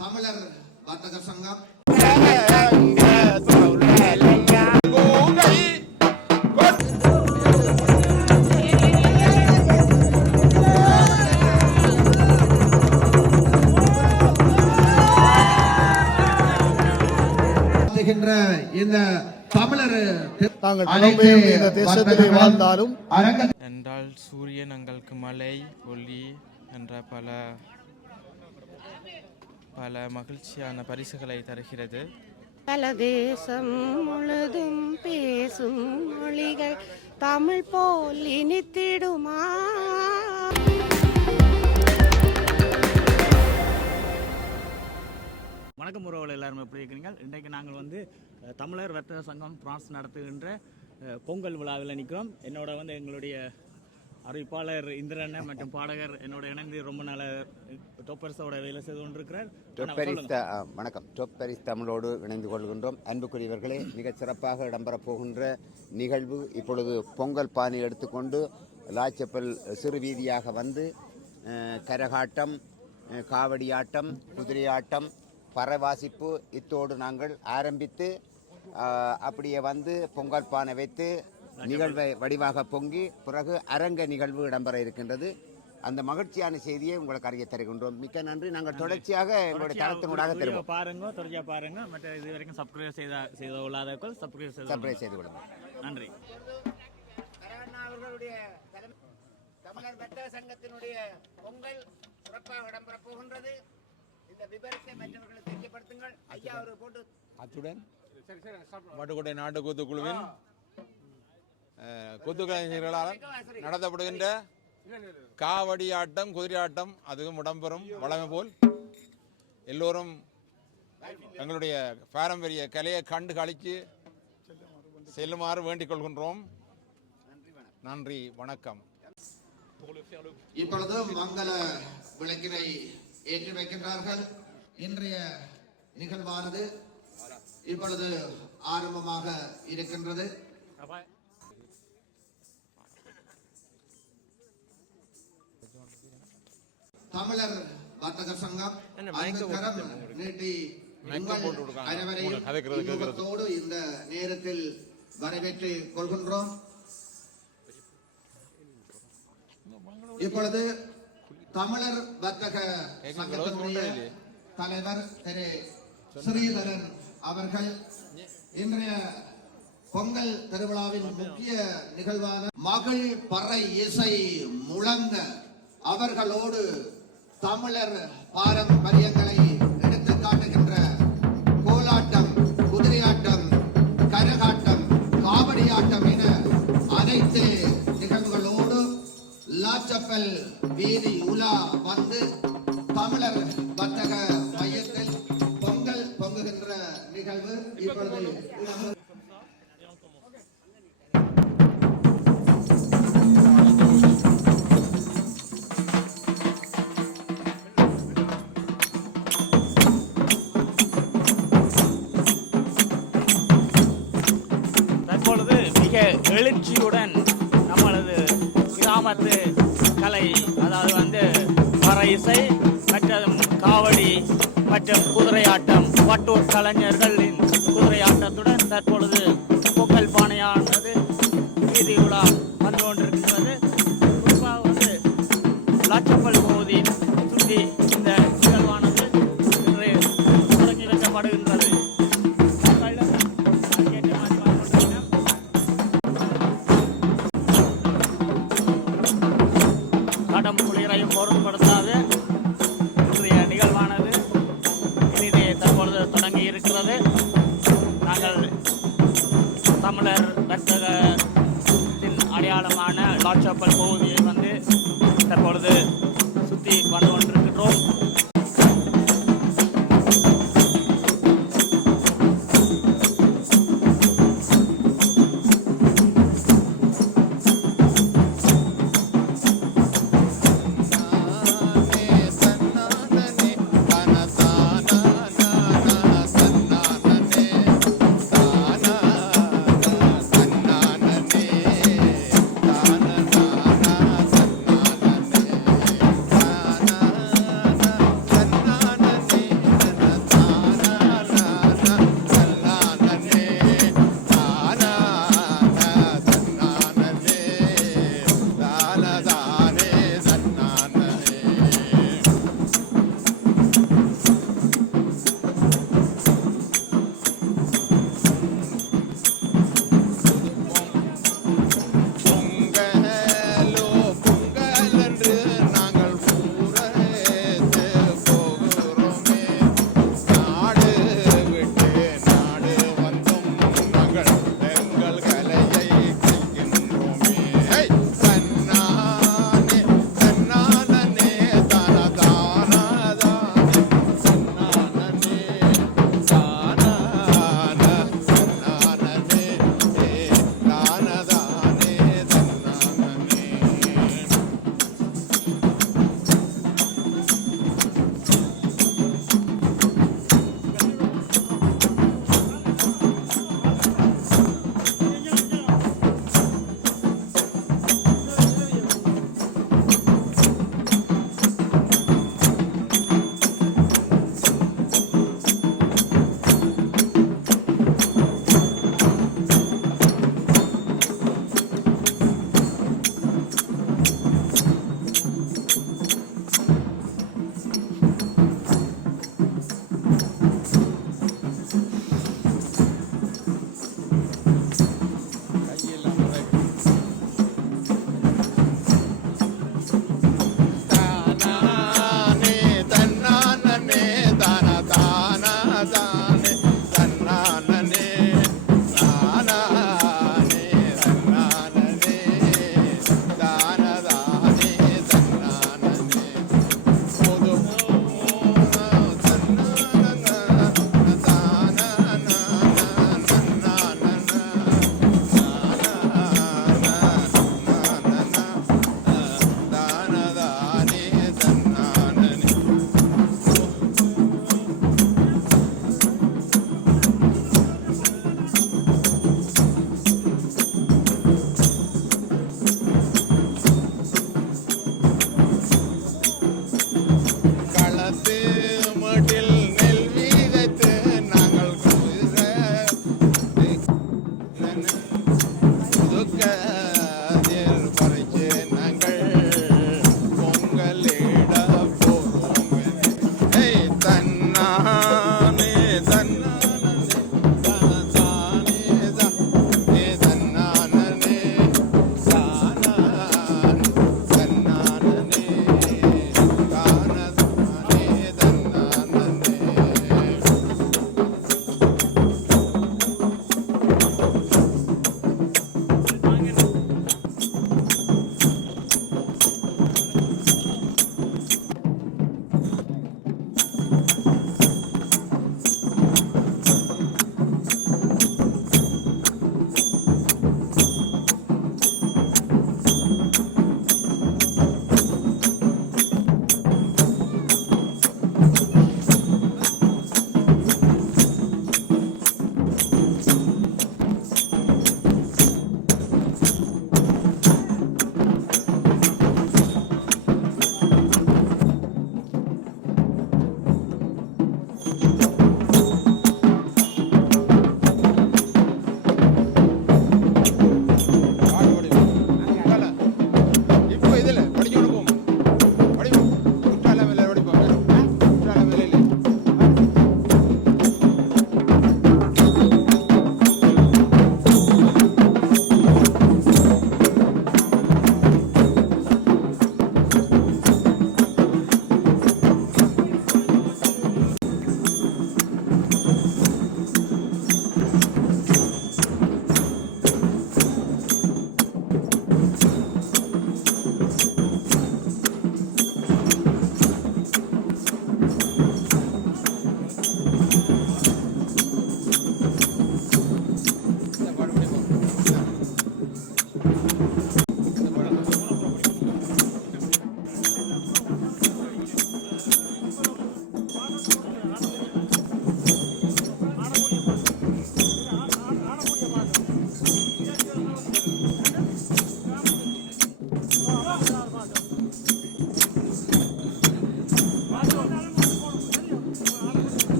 தமிழர் வர்த்தக சங்கம் இந்த தமிழர் வாழ்ந்தாலும் என்றால் சூரியன் எங்களுக்கு மலை ஒளி என்ற பல மகிழ்ச்சியான பரிசுகளை தருகிறது. பல தேசம் முழுதும் பேசும் மொழிகள் தமிழ் போல் இனித்திடுமா? வணக்கம் உறவுகள், எல்லாருமே எப்படி இருக்கிறீங்க? இன்றைக்கு நாங்கள் தமிழர் வர்த்தக சங்கம் பிரான்ஸ் நடத்துகின்ற பொங்கல் விழாவில் நிற்கிறோம். என்னோட எங்களுடைய அறிவிப்பாளர் இந்திரன் மற்றும் பாடகர் என்னோட இணைந்து ரொம்ப நாள் டொப்பரிஸோட வேலை செய்து கொண்டிருக்கிறார். வணக்கம். டொப்பரிஸ் தமிழோடு இணைந்து கொள்கின்றோம். அன்புக்குரியவர்களே, மிகச் சிறப்பாக இடம்பெறப் போகின்ற நிகழ்வு இப்பொழுது பொங்கல் பானை எடுத்துக்கொண்டு லாச்சப்பல் சிறு வீதியாக வந்து கரகாட்டம், காவடியாட்டம், குதிரையாட்டம், பறவாசிப்பு இத்தோடு நாங்கள் ஆரம்பித்து அப்படியே வந்து பொங்கல் பானை வைத்து நிகழ்வை வடிவாக பொங்கி பிறகு அரங்க நிகழ்வு இடம்பெற இருக்கின்றது. அந்த மகிழ்ச்சியான செய்தியை உங்களுக்கு அறிய தருகின்றோம். மிக்க நன்றி. நாங்கள் தொடர்ச்சியாக எங்களுடைய தளத்தினூடாக தருவோம். பாருங்க மற்ற இது வரைக்கும் சப்ஸ்கிரைப் செய்த சப்ஸ்கிரைப் செய்து கொடுங்க. நன்றி. அவர்களுடைய தமிழர் வர்த்தக சங்கத்தினுடைய பொங்கல் சிறப்பாக இடம்பெற போகின்றது. இந்த விபரத்தை மற்றவர்களை தெரியப்படுத்துங்கள். ஐயா அவரை போட்டு அத்துடன் மட்டுக்கோட்டை நாட்டு கூத்துக்குழுவின் கூத்துக்கலைஞர்களால் நடத்தப்படுகின்ற காவடி ஆட்டம், குதிரையாட்டம் அதுவும் இடம்பெறும். வழமை போல் எல்லோரும் எங்களுடைய பாரம்பரிய கலையை கண்டு கழித்து செல்லுமாறு வேண்டிக் கொள்கின்றோம். நன்றி, வணக்கம். இப்பொழுது மங்கள விளக்கினை ஏற்றி வைக்கின்றார்கள். இன்றைய நிகழ்வானது இப்பொழுது ஆரம்பமாக இருக்கின்றது. தமிழர் வர்த்தக சங்கம் நீட்டி அனைவரையோடு இந்த நேரத்தில் வரவேற்றுக் கொள்கின்றோம். இப்பொழுது தமிழர் வர்த்தக சங்கத்தினுடைய தலைவர் திரு ஸ்ரீதரன் அவர்கள் இன்றைய பொங்கல் திருவிழாவின் முக்கிய நிகழ்வான மகள் பறை இசை முழங்க அவர்களோடு தமிழர் பாரம்பரியங்களை எடுத்து காட்டுகின்ற கோலாட்டம், குதிரையாட்டம், கரகாட்டம், காவடியாட்டம் என அனைத்து நிகழ்வுகளோடு லாச்சப்பல் வீதி உலா வந்து தமிழர் வர்த்தக மையத்தில் பொங்கல் பொங்குகின்ற நிகழ்வு இப்பொழுது எழுச்சியுடன் நம்மளது கிராமத்து கலை, அதாவது பறை இசை மற்றும் காவடி மற்றும் குதிரையாட்டம், வட்டூர் கலைஞர்களின் குதிரையாட்டத்துடன் தற்பொழுது பொங்கல் பானையானது வீதி உலா வந்து கொண்டிருக்கின்றது. குறிப்பாக லாச்சப்பல் பகுதியின் சுற்றி இந்த நிகழ்வானது இன்று தொடங்கி வைக்கப்படுகின்றது. குளிரையும் பொருட்படுத்தாது இன்றைய நிகழ்வானது இனிதே தற்பொழுது தொடங்கி இருக்கிறது. நாங்கள் தமிழர் வர்த்தகத்தின் அடையாளமான லாச்சப்பல் பகுதியை தற்பொழுது சுற்றி வந்து கொண்டிருக்கின்றோம்.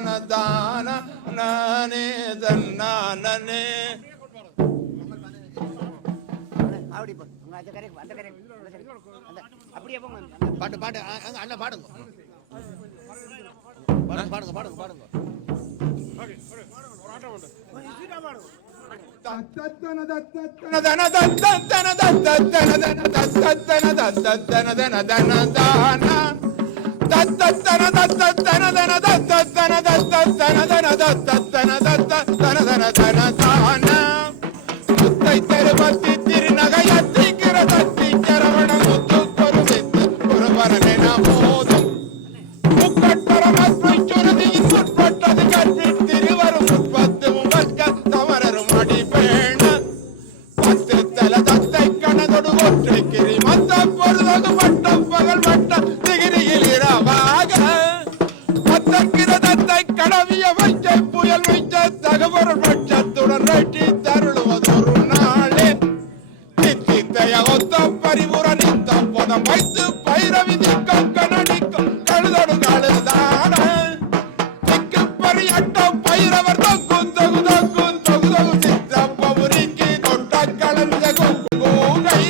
தனதான நானே தன்னானே. பாட்டு பாட்டு அண்ணா பாடுங்க பாடுங்க பாடுங்க பாடுங்க தருபத்தி திருநகையத்திக்கிற தத்திக்கிறவன முத்துக்கொரு வித்து ஒரு வரலென போதும் முக்கட்பரமற்று சுருதியின் முற்பட்டது கற்பின் திருவரும் முற்பத்து முகற்க தவறரும் அடிப்பேண பத்து தல தத்தை கணதொடு ஒற்றை கிரி மத்த பொருதகு வட்டம் பகல் வட்ட திகிரியில் இரவாக மத்தக்கிற தத்தை கடவிய வைச்சை புயல் வைச்ச தகவல் பட்சத்துடன் வெட்டி தருளுவதொரு நாளே நித்தித்தைய ஒத்த பரிபுர நித்த பதம் வைத்து பைரவி திக்கம் கனடிக்கும் கழுதொடு கழுதான திக்கு பரியட்ட பைரவர் தொக்கும் தொகு தொக்கும் தொகு தொகு சித்த பவுரிக்கு தொட்ட கலந்த கூகை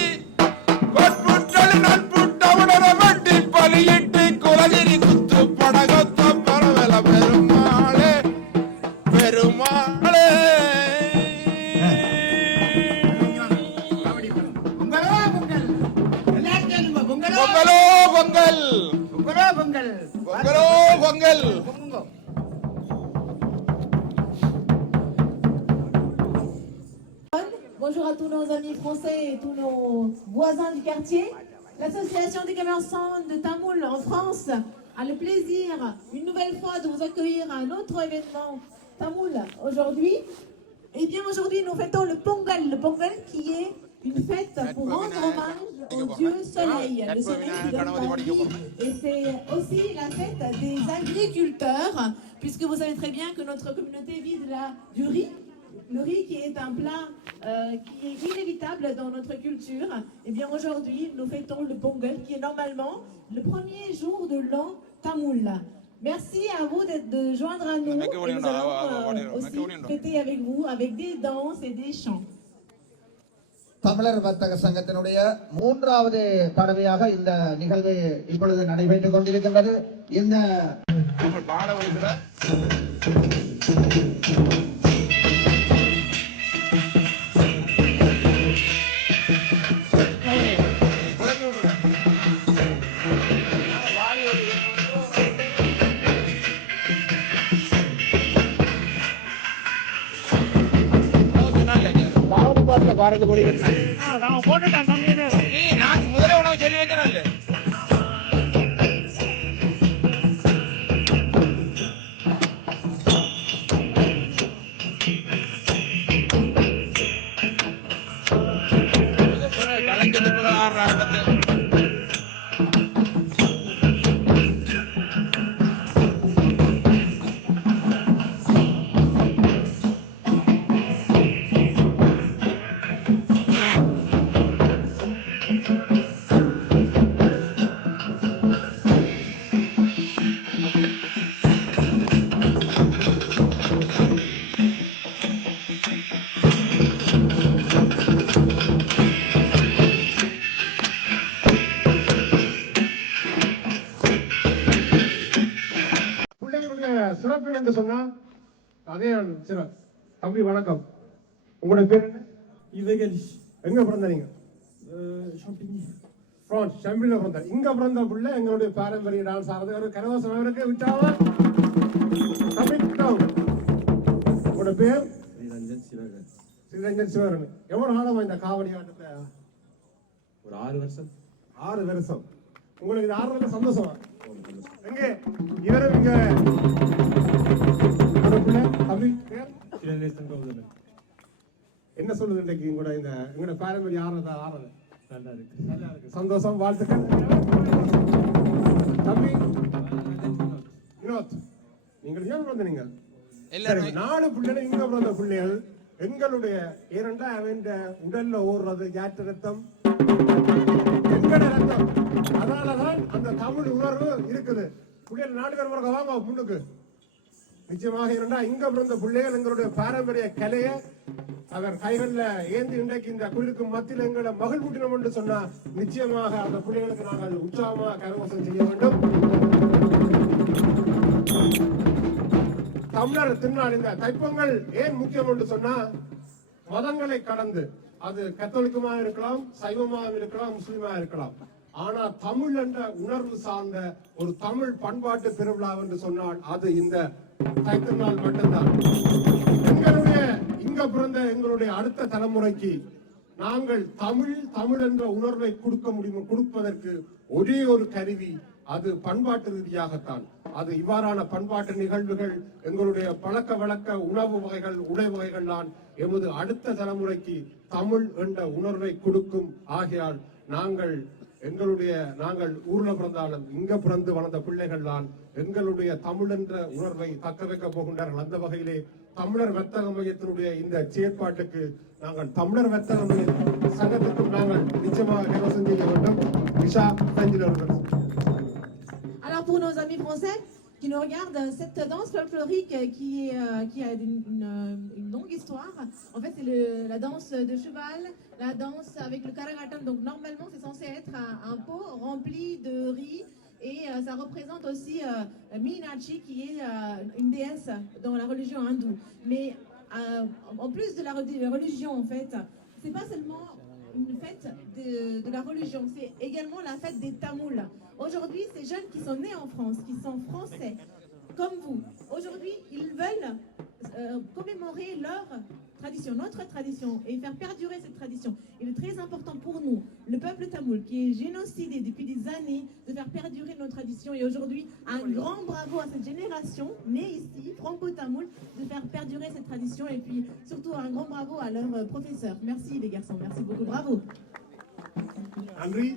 கொட்புற்றல் நட்புட்ட உடன வெட்டி பலியிட்டு குலகிரி குத்து படகொத்த பரவல பெருமாளே பெருமாளே. பொங்கலோ பொங்கல் பொங்கலோ Pongal. Bonjour à tous nos amis français et tous nos voisins du quartier. L'association des commerçants de Tamoul en France a le plaisir, une nouvelle fois, de vous accueillir à un autre événement Tamoul aujourd'hui. Eh bien, aujourd'hui, nous fêtons le Pongal. Le Pongal qui est une fête pour rendre hommage au dieu soleil, le soleil qui donne la vie. Et c'est aussi la fête des agriculteurs, puisque vous savez très bien que notre communauté vit du riz. Le riz qui est un plat qui est inévitable dans notre culture. Eh bien aujourd'hui, nous fêtons le Pongal qui est normalement le premier jour de l'an Tamoul. Merci à vous de joindre à nous. Et nous allons aussi fêter avec vous avec des danses et des chants. தமிழர் வர்த்தக சங்கத்தினுடைய மூன்றாவது தடவையாக இந்த நிகழ்வு இப்பொழுது நடைபெற்றுக் கொண்டிருக்கின்றது. இந்த நான் முதல்ல உனக்கு சொல்லி வைக்கிறேன். சிறப்பு என்று சொன்னா அதே சிறப்பு. தம்பி வணக்கம், உங்களோட பேர் என்ன? எங்க பிறந்தீங்க? பிரான்ஸ் ஷாம்பிளில பிறந்தார். இங்க பிறந்த பிள்ளை எங்களுடைய பாரம்பரிய டான்ஸ் ஆனது ஒரு கரகோசம் அவருக்கு விட்டாவ. தம்பி உங்களோட பேர்? ஸ்ரீரஞ்சன் சிவகன். எவ்வளவு காலமா இந்த காவடி ஆட்டத்துல? ஒரு 6 வருஷம். 6 வருஷம். உங்களுக்கு இது ஆறுதல சந்தோஷமா? எங்க இவரும் இங்க தம்பி என்ன சொல்லுது இன்னைக்கு உங்களோட பாரம்பரிய ஆறுதல்? நல்லா இருக்கு. சந்தோஷம், வாழ்த்துக்கள். தம்பி வினோத், நீங்கள் ஏன் பிறந்தீங்க? 4 பிள்ளைகள் இங்க பிறந்த பிள்ளைகள் எங்களுடைய இரண்டா அவன் உடல்ல ஓடுறது ஜாட்டு ரத்தம், எங்கட ரத்தம். அதனாலதான் அந்த தமிழ் உணர்வு இருக்குது. பிள்ளைகள் 4 பேர் வாங்க முன்னுக்கு நிச்சயமாக இருந்தால் இங்க பிறந்த பிள்ளைகள் எங்களுடைய பாரம்பரிய கலையை அவர் கைகள்ல ஏந்தி இன்றைக்கு இந்த குளிர்க்கும் மத்தியில் எங்களை மகிழ்வூட்டினோம் என்று சொன்னா நிச்சயமாக அந்த பிள்ளைகளுக்கு நாங்கள் உற்சாகமாக கரகோஷம் செய்ய வேண்டும். தமிழர் திருநாள் இந்த தைப்பொங்கல் ஏன் முக்கியம் என்று சொன்னா மதங்களை கடந்து அது கத்தோலிக்கமா இருக்கலாம், சைவமாக இருக்கலாம், முஸ்லிமா இருக்கலாம். ஆனா தமிழ் என்ற உணர்வு சார்ந்த ஒரு தமிழ் பண்பாட்டு திருவிழா என்று சொன்னால் அது இந்த தைத்திருநாள் மட்டும்தான். எங்களுடைய இங்க பிறந்த எங்களுடைய அடுத்த தலைமுறைக்கு நாங்கள் தமிழ் என்ற உணர்வை கொடுப்பதற்கு ஒரே ஒரு கருவி அது பண்பாட்டு ரீதியாகத்தான். அது இவ்வாறான பண்பாட்டு நிகழ்வுகள், எங்களுடைய பழக்க வழக்க உணவு வகைகள், உடை வகைகள் தான் எமது அடுத்த தலைமுறைக்கு தமிழ் என்ற உணர்வை கொடுக்கும். ஆகையால் நாங்கள் ஊர்ல பிறந்தாலும் இங்க பிறந்து வளர்ந்த பிள்ளைகள் தான் எங்களுடைய தமிழ் என்ற உணர்வை தக்க வைக்க போகின்றார்கள். அந்த வகையிலே தமிழர் வர்த்தக மையத்தினுடைய இந்த செயற்பாட்டுக்கு நாங்கள் தமிழர் வர்த்தக மைய சங்கத்துக்கும் நாங்கள் நிச்சயமாக கவசம் செய்ய வேண்டும். விஷா தஞ்சில் அவர்கள். Alors pour nos amis français qui nous regardent, cette danse folklorique qui a une longue histoire, en fait c'est la danse de cheval, la danse avec le karagatam. Donc normalement c'est censé être un pot rempli de riz et ça représente aussi Meenakshi qui est une déesse dans la religion hindoue. Mais en plus de la religion en fait, c'est pas seulement une fête de la religion, c'est également la fête des Tamouls. Aujourd'hui, ces jeunes qui sont nés en France, qui sont français, comme vous, aujourd'hui, ils veulent commémorer leur tradition, notre tradition, et faire perdurer cette tradition. Il est très important pour nous, le peuple tamoul, qui est génocidé depuis des années, de faire perdurer nos traditions. Et aujourd'hui, un grand bravo à cette génération, née ici, franco-tamoul, de faire perdurer cette tradition. Et puis, surtout, un grand bravo à leurs professeurs. Merci les garçons, merci beaucoup, bravo. நன்றி.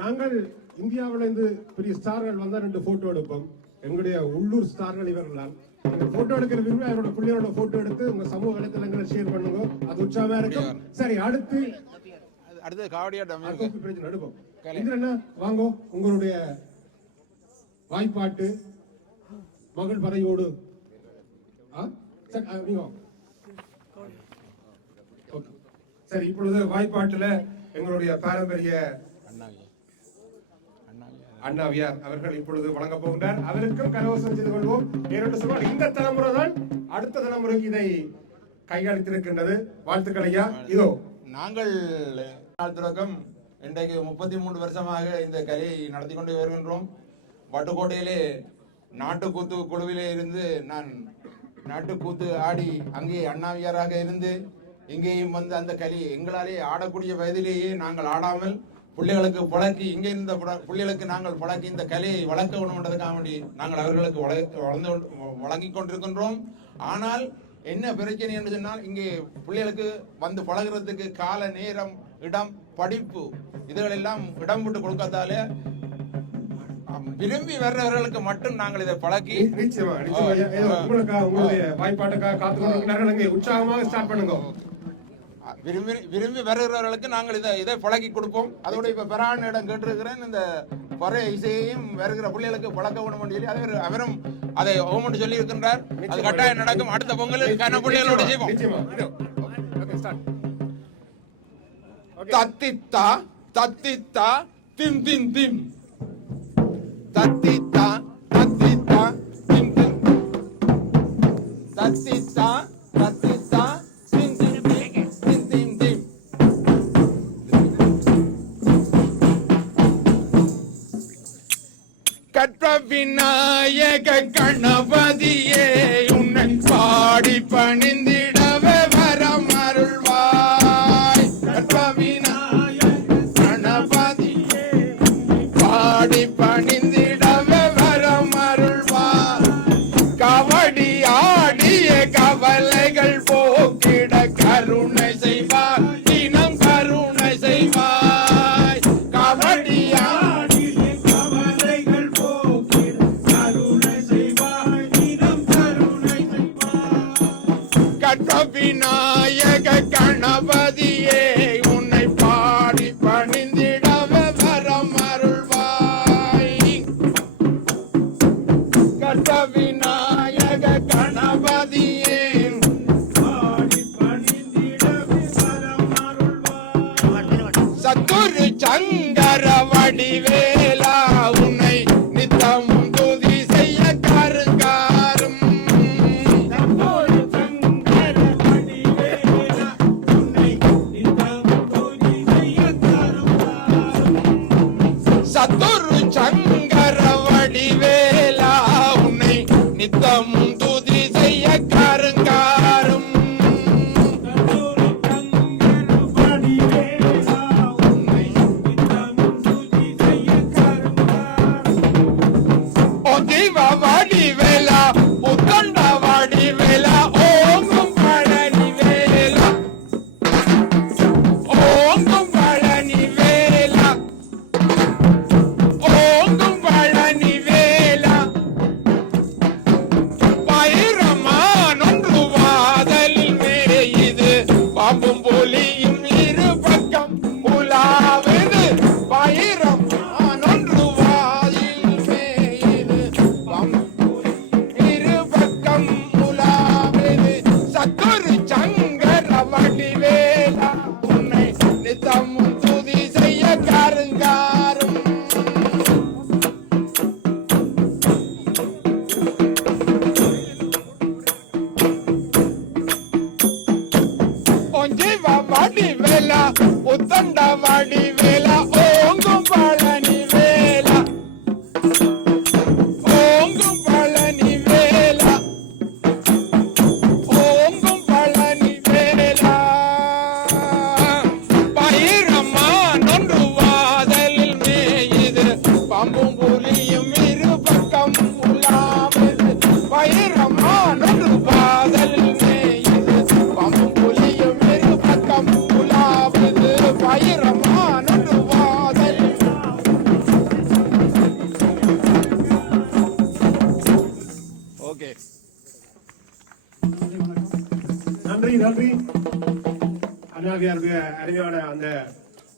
நாங்கள் இந்தியாவிலிருந்து பெரிய ஸ்டார்கள் வந்தா 2 photo எடுப்போம். எங்களுடைய உள்ளூர் ஸ்டார்கள் இவர்கள் தான். நீங்க போட்டோ எடுக்கிற விரும்பி அவரோட பிள்ளையோட போட்டோ எடுத்து உங்க சமூக வலைத்தளங்களை ஷேர் பண்ணுங்க. அது உற்சாகமா இருக்கும். சரி, அடுத்து காவடியாட்டம் எடுப்போம். இது என்ன வாங்கோ உங்களுடைய வாய்ப்பாட்டு மகள் பறையோடு சரி, இப்பொழுது வாய்ப்பாட்டுல எங்களுடைய பாரம்பரிய அண்ணாவியார் அவர்கள் இப்பொழுது வழங்க போகின்றார். அவருக்கும் கரகோஷம் செய்து கொள்வோம். ஏனென்று சொன்னால் இந்த தலைமுறை தான் அடுத்த தலைமுறைக்கு இதை கையளித்திருக்கின்றது. வாழ்த்துக்கள் ஐயா. இதோ நாங்கள் நாள் தொடக்கம் இன்றைக்கு 33 வருஷமாக இந்த கலையை நடத்தி கொண்டு வருகின்றோம். வட்டுக்கோட்டையிலே நாட்டுக்கூத்து குழுவிலே இருந்து நான் நாட்டுக்கூத்து ஆடி அங்கே அண்ணாவியாராக இருந்து இங்கேயும் வந்து அந்த கலையை எங்களாலே ஆடக்கூடிய வயதிலேயே நாங்கள் ஆடாமல் பிள்ளைகளுக்கு பழக்கி இங்கே இருந்த பிள்ளைகளுக்கு நாங்கள் பழக்கி இந்த கலையை வளர்க்க வேண்டும்ன்றதுக்காக வேண்டி நாங்கள் அவர்களுக்கு வழங்கி கொண்டிருக்கின்றோம். ஆனால் என்ன பிரச்சனை என்று சொன்னால் இங்கே பிள்ளைகளுக்கு வந்து பழகிறதுக்கு கால நேரம், இடம், படிப்பு இதுகளெல்லாம் இடம் விட்டு கொடுக்காதாலே விரும்பி வர்றவர்களுக்கு மட்டும் நாங்கள் இதை பழக்கி உங்களுடைய வாய்ப்பாட்டுக்காக காத்துக்கொண்டிருக்கிறார்கள். உற்சாகமாக ஸ்டார்ட் பண்ணுங்க. விரும்பி வருகிறவர்களுக்கு நாங்கள் இதை பழக்கி கொடுப்போம். அதோட இப்ப பெறான இடம் கேட்டிருக்கிறேன். இந்த பறை இசையையும் வருகிற பிள்ளைகளுக்கு பழக்க வேணும் சொல்லி அவரும் அதை ஓமன் சொல்லி இருக்கின்றார். அது கட்டாயம் நடக்கும். அடுத்த பொங்கலுக்கு கன பிள்ளைகளோட செய்வோம். தத்தித்தா தத்தித்தா திம் திம் திம் தத்தித்தா தத்தித்தா திம் திம் தத்தித்தா தத்தித்தா திம் திம் திம் திம் திம். கற்ற விநாயக கணபதியே உன்னை பாடி பணிந்திடவே வரம் அருள்வாய். கற்ற விநாயக கணபதியே பாடி பணிந்திடவே வரம் அருள்வாய். கவடி ஆடிய கவலைகள் போக்கிட கருணை செய்வாய், தினம் கருணை செய்வாய். கவடி ஆடிய கவலைகள் போக்கிட கருணை செய்வாய், தினம் கருணை செய்வாய். கற்ற விநாயக கணபதியே உன்னை பாடி பணிந்திடவே வரம் அருள்வாய். கற்ற விநாயக வாடி வேலா உத்தண்டா வாடி வேலா ஓங்கும் பழனி வேலா ஓங்கும் பழனி வேலா ஓங்கும் பழனி வேலா பயிரமான் ஒன்று வாதலில் மேயுது பாம்பும் புலியும் இரு பக்கம் உலாவுது பயிரமான் ஒன்று வாதில் மேயுது பாம்பும் புலியும் இரு பக்கம் உலாவுது சத்துரு சங்கர வடிவேலா உன்னை நித்தமும் துதி செய்ய காருங்காரும் வாடி வேலா உத்தண்டா வாடி வேலா ஓங்கும் பழனி வேலா ஓங்கும் பழனி வேலா ஓங்கும் பழனி வேலா பயிரமான் ஒன்று வாதலில் மேயுது பாம்பும் புலியும் இரு பக்கம் உலாவுது பயிரமான் ஒன்று வாதலில் மேயுது பாம்பும் புலியும் இரு பக்கம் உலாவுது பயிரமான் ஒன்று வாதலில் ஓகே நன்றி நன்றி அண்ணாவியாருடைய அருமையான அந்த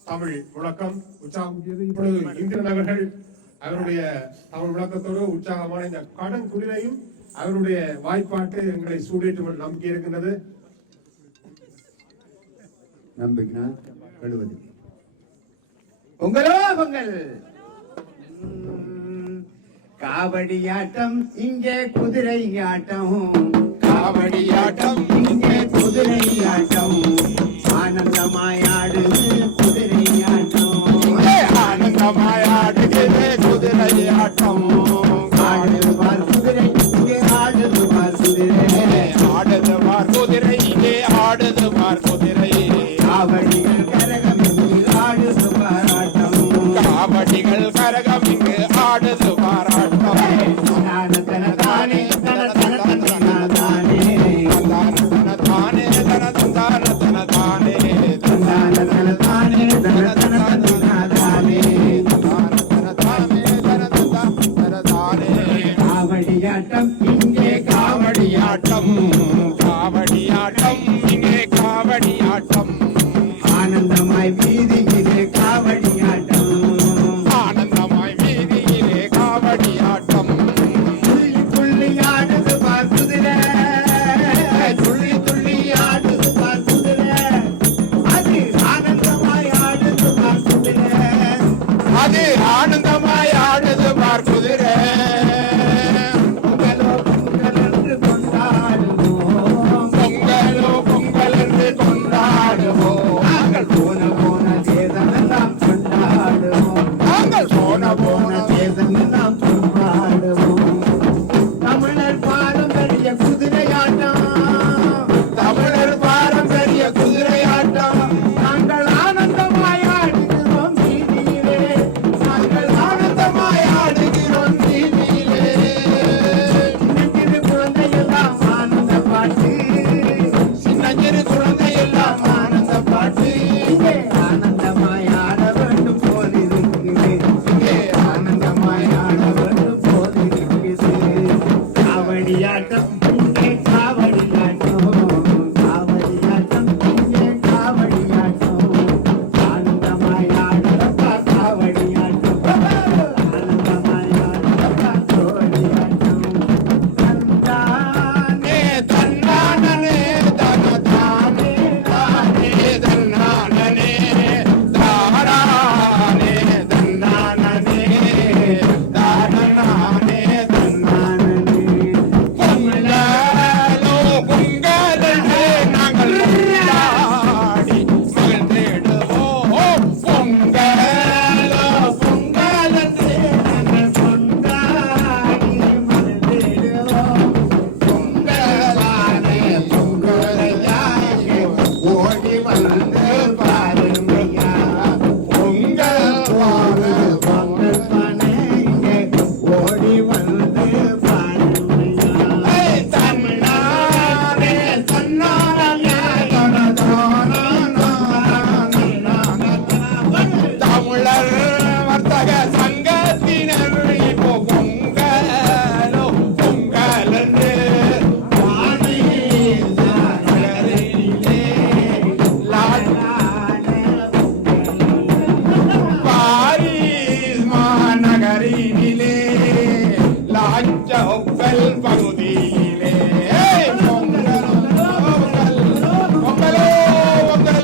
தமிழ் முழக்கம் உற்சாகக்கூடியது. இப்பொழுது இந்திரன் அவர்கள் அவருடைய தமிழ் முழக்கத்தோடு உற்சாகமான இந்த கடன் குளிரையும் அவருடைய வாய்ப்பாட்டு எங்களை சூடேற்றும் என்ற நம்பிக்கை இருக்கின்றது. நம்பிக்கை 70 பொங்கலோ பொங்கல். காவடியாட்டம் இங்கே குதிரை ஆட்டம் காவடியாட்டம் இங்கே குதிரை ஆட்டம் ஆனந்தமாயாடு குதிரை ஆட்டம் ஆனந்தமாயாடுகிறது குதிரை ஆட்டம் ஆடுவார் குதிரை இங்கே ஆடுவார் குதிரை ஆடுதுவார் குதிரை இங்கே ஆடுதுவார் குதிரை காவடிகள் கரகம் இங்கு ஆடுவார் ஆட்டம் காவடிகள் கரகம் இங்கு ஆடுதுவார் ஆட்டம் தானே தன தன தன தானே தானே தானே தன தன தன தானே தன தன தானே தன தன தன தானே காவடியாட்டம் இங்கே காவடியாட்டம் காவடியாட்டம் இங்கே காவடியாட்டம் ஆனந்தமாய் வீதியிலே காவடியாட்டம் ஆனந்தமாய் வீதியிலே காவடியாட்டம் துள்ளி துள்ளி ஆடுது பார் குதிரை துள்ளி துள்ளி ஆடுது பார் குதிரை அது ஆனந்தமாய் ஆடுது பார் குதிரை அது ஆனந்தமாய் ஆடுது பார் குதிரை பொங்கலோ பொங்கல் என்று கொண்டாடுவோம் ஒப்பல் பகுதியிலே பொங்கல் பொங்கல் பொங்கலோ பொங்கல்.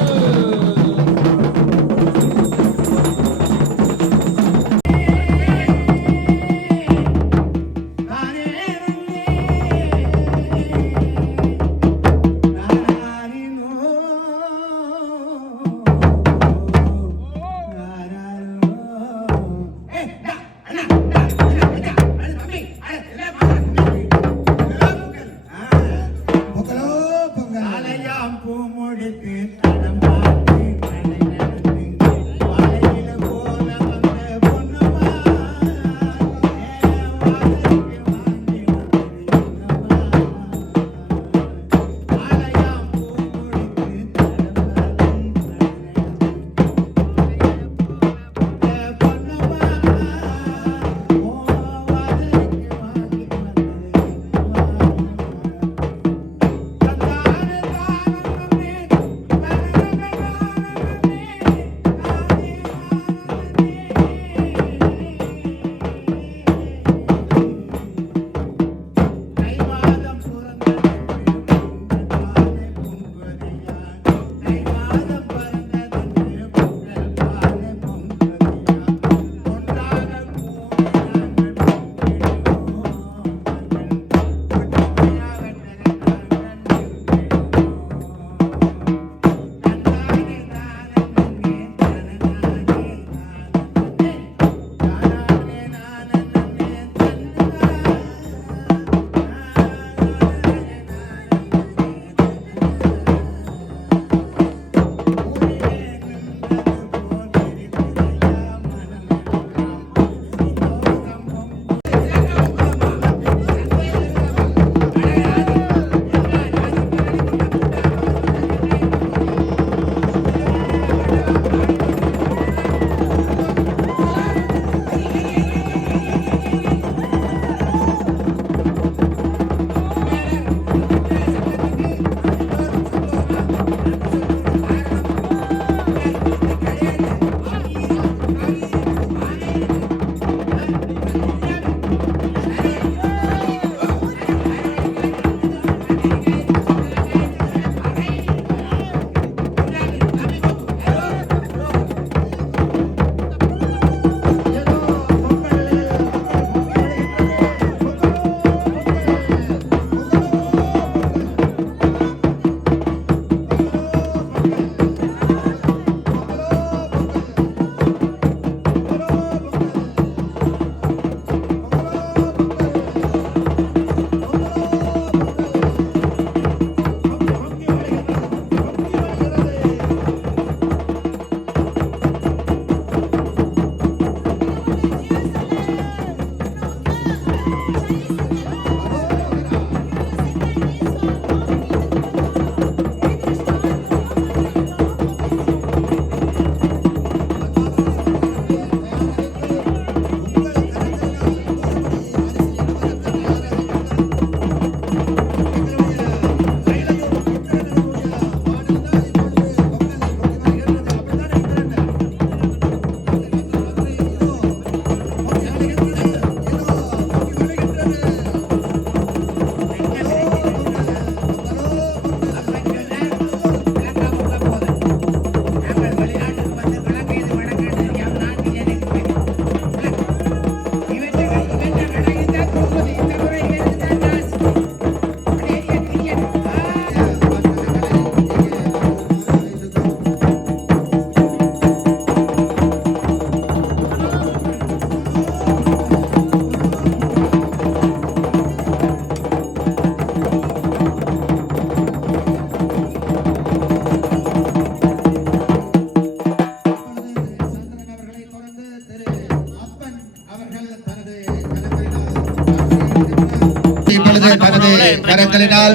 தனது கரங்களினால்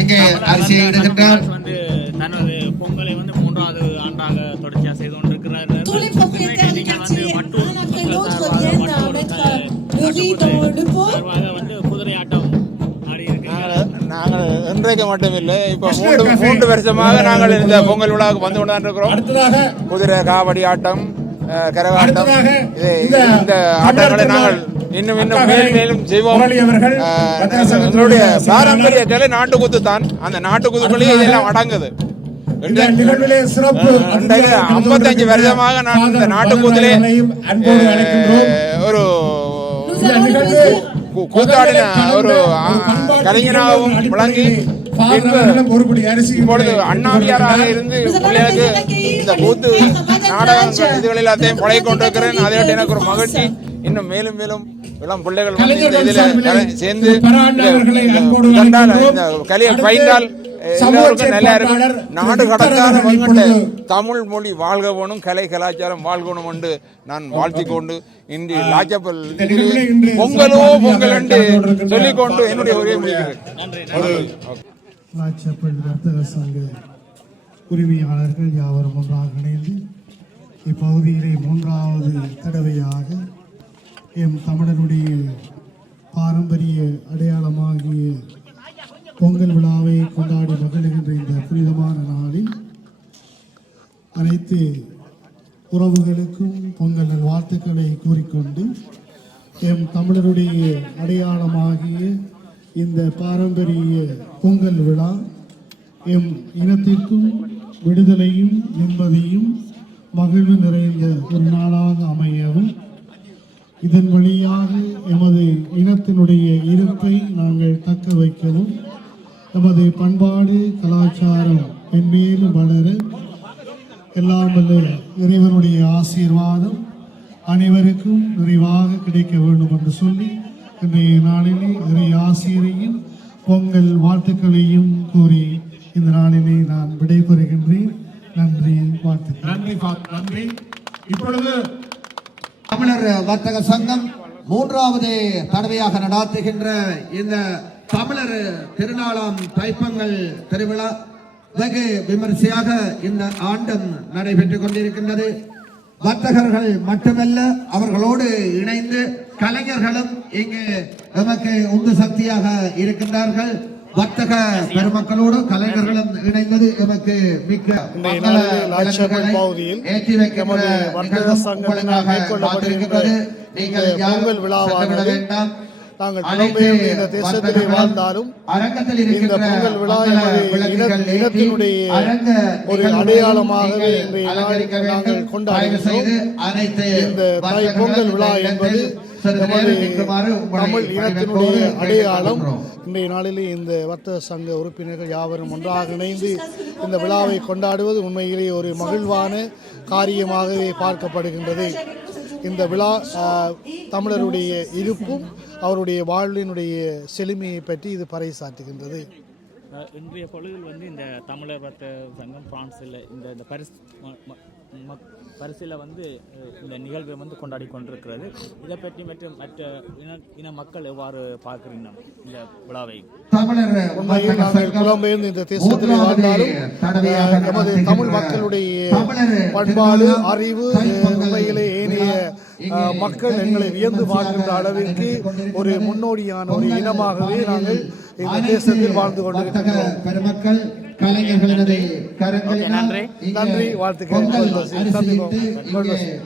எங்கே அரிசியை இடுகின்றார். வந்து தனது பொங்கலை வந்து 3வது ஆண்டாக தொடர்ச்சியாக செய்து கொண்டிருக்கிறார். Tous les propriétaires du quartier, un après l'autre, viennent à mettre le riz dans le pot. வந்து குதிரை ஆட்டம் ஆடி இருக்கிறார். நாங்கள் இன்றைக்கு மட்டுமில்லை, இப்போ 3 வருஷமாக நாங்கள் இந்த பொங்கல் விழாவுக்கு வந்து கொண்டு இருக்கிறோம். குதிரை காவடி ஆட்டம், கரகாட்டம், இந்த ஆட்டங்களை நாங்கள் இன்னும் மேலும் செய்வோம். எங்களுடைய பாரம்பரிய கலை நாட்டுக்கூத்து தான். அந்த நாட்டுக்கூத்துக்குள்ளேயே இதெல்லாம் அடங்குது. 55 வருஷமாக நான் இந்த நாட்டுக்கூத்திலே ஒரு கூத்தாடின ஒரு கலைஞனாகவும் விளங்கி இப்பொழுது அண்ணாவியாராக இருந்து பிள்ளைகளுக்கு இந்த கூத்து நாடகங்கள் இதுகள் எல்லாத்தையும் பழகி கொண்டிருக்கிறேன். அதை எனக்கு ஒரு மகிழ்ச்சி. இன்னும் மேலும் மேலும் இளம் பிள்ளைகள் இதில் சேர்ந்து இந்த கலையை பயின்றால் எல்லோருக்கும் நல்லா இருக்கும். நாடு கடற்கார தமிழ் மொழி வாழ்க வேணும், கலை கலாச்சாரம் வாழ்கணும் என்று நான் வாழ்த்திக் கொண்டு இன்று லாச்சப்பல் பொங்கலோ பொங்கல் என்று சொல்லிக்கொண்டு என்னுடைய உரையை முடிக்கிறேன். லாச்சப்பல் வர்த்தக சங்க உரிமையாளர்கள் யாவரும் ஒன்றாக இணைந்து இப்பகுதியிலே 3வது தடவையாக எம் தமிழருடைய பாரம்பரிய அடையாளமாகிய பொங்கல் விழாவை கொண்டாடி மகிழ்கின்ற இந்த புனிதமான நாளில் அனைத்து உறவுகளுக்கும் பொங்கல் நல்வாழ்த்துக்களை கூறிக்கொண்டு எம் தமிழருடைய அடையாளமாகிய இந்த பாரம்பரிய பொங்கல் விழா எம் இனத்திற்கும் விடுதலையும் நிம்மதியும் மகிழ்வு நிறைந்த ஒரு நாளாக அமையவும் இதன் வழியாக எமது இனத்தினுடைய இருப்பை நாங்கள் தக்க வைக்கவும் நமது பண்பாடு கலாச்சாரம் மென்மேலும் வளர எல்லாம் வல்ல இறைவனுடைய ஆசீர்வாதம் அனைவருக்கும் நிறைவாக கிடைக்க வேண்டும் என்று சொல்லி இன்றைய நாளிலே இறை ஆசிரியரையும் பொங்கல் வாழ்த்துக்களையும் கூறி இந்த நாளிலே நான் விடைபெறுகின்றேன். நன்றி, வாழ்த்துக்கள். நன்றி. இப்பொழுது தமிழர் வர்த்தக சங்கம் 3வது தடவையாக நடாத்துகின்ற இந்த தமிழர் திருநாளாம் தைப்பொங்கல் திருவிழா வெகு விமரிசையாக இந்த ஆண்டும் நடைபெற்றுக் கொண்டிருக்கின்றது. வர்த்தகர்கள் மட்டுமல்ல, அவர்களோடு இணைந்து கலைஞர்களும் இங்கு நமக்கு உந்து சக்தியாக இருக்கின்றார்கள். வர்த்தக பெருமக்களோடு கலைஞர்களும் இணைந்தது எமக்கு மிக்க பகுதியில் ஏற்றி வைக்கின்ற வர்த்தக சங்கத்தினால் மேற்கொள்ளப்பட்டிருக்கிறது. பொங்கல் விழாவானது நாங்கள் புலம்பெயர்ந்து இந்த தேசத்திலே வாழ்ந்தாலும் இந்த பொங்கல் விழா இனத்தினுடைய ஒரு அடையாளமாகவே இன்றைய நாளில் நாங்கள் கொண்டாடுகிறோம். இந்த பொங்கல் விழா என்பது தமிழ் இனத்தினுடைய அடையாளம். இன்றைய நாளிலே இந்த வர்த்தக சங்க உறுப்பினர்கள் யாவரும் ஒன்றாக இணைந்து இந்த விழாவை கொண்டாடுவது உண்மையிலேயே ஒரு மகிழ்வான காரியமாகவே பார்க்கப்படுகின்றது. இந்த விழா தமிழருடைய இருப்பும் அவருடைய வாழ்வினுடைய செழுமையை பற்றி இது பறைசாற்றுகின்றது. இன்றைய பொழுதில் வந்து இந்த தமிழர் வர்த்தக சங்கம் பிரான்ஸில் இந்த பரிசில் வந்து இந்த நிகழ்வை வந்து கொண்டாடி கொண்டிருக்கிறது. இதை பற்றி மற்றும் மற்ற இன மக்கள் எவ்வாறு பார்க்கிறீங்க இந்த விழாவை? உண்மையில் நாங்கள் புலம்பெயர்ந்து இந்த தேசத்தில் வாழ்ந்தாலும் நமது தமிழ் மக்களுடைய பண்பாடு அறிவு உண்மையிலே ஏனைய மக்கள் எங்களை வியந்து பார்க்கின்ற அளவிற்கு ஒரு முன்னோடியான ஒரு இனமாகவே நாங்கள் இந்த தேசத்தில் வாழ்ந்து கொண்டிருக்கிறோம். நன்றி, வாழ்த்துக்கள்.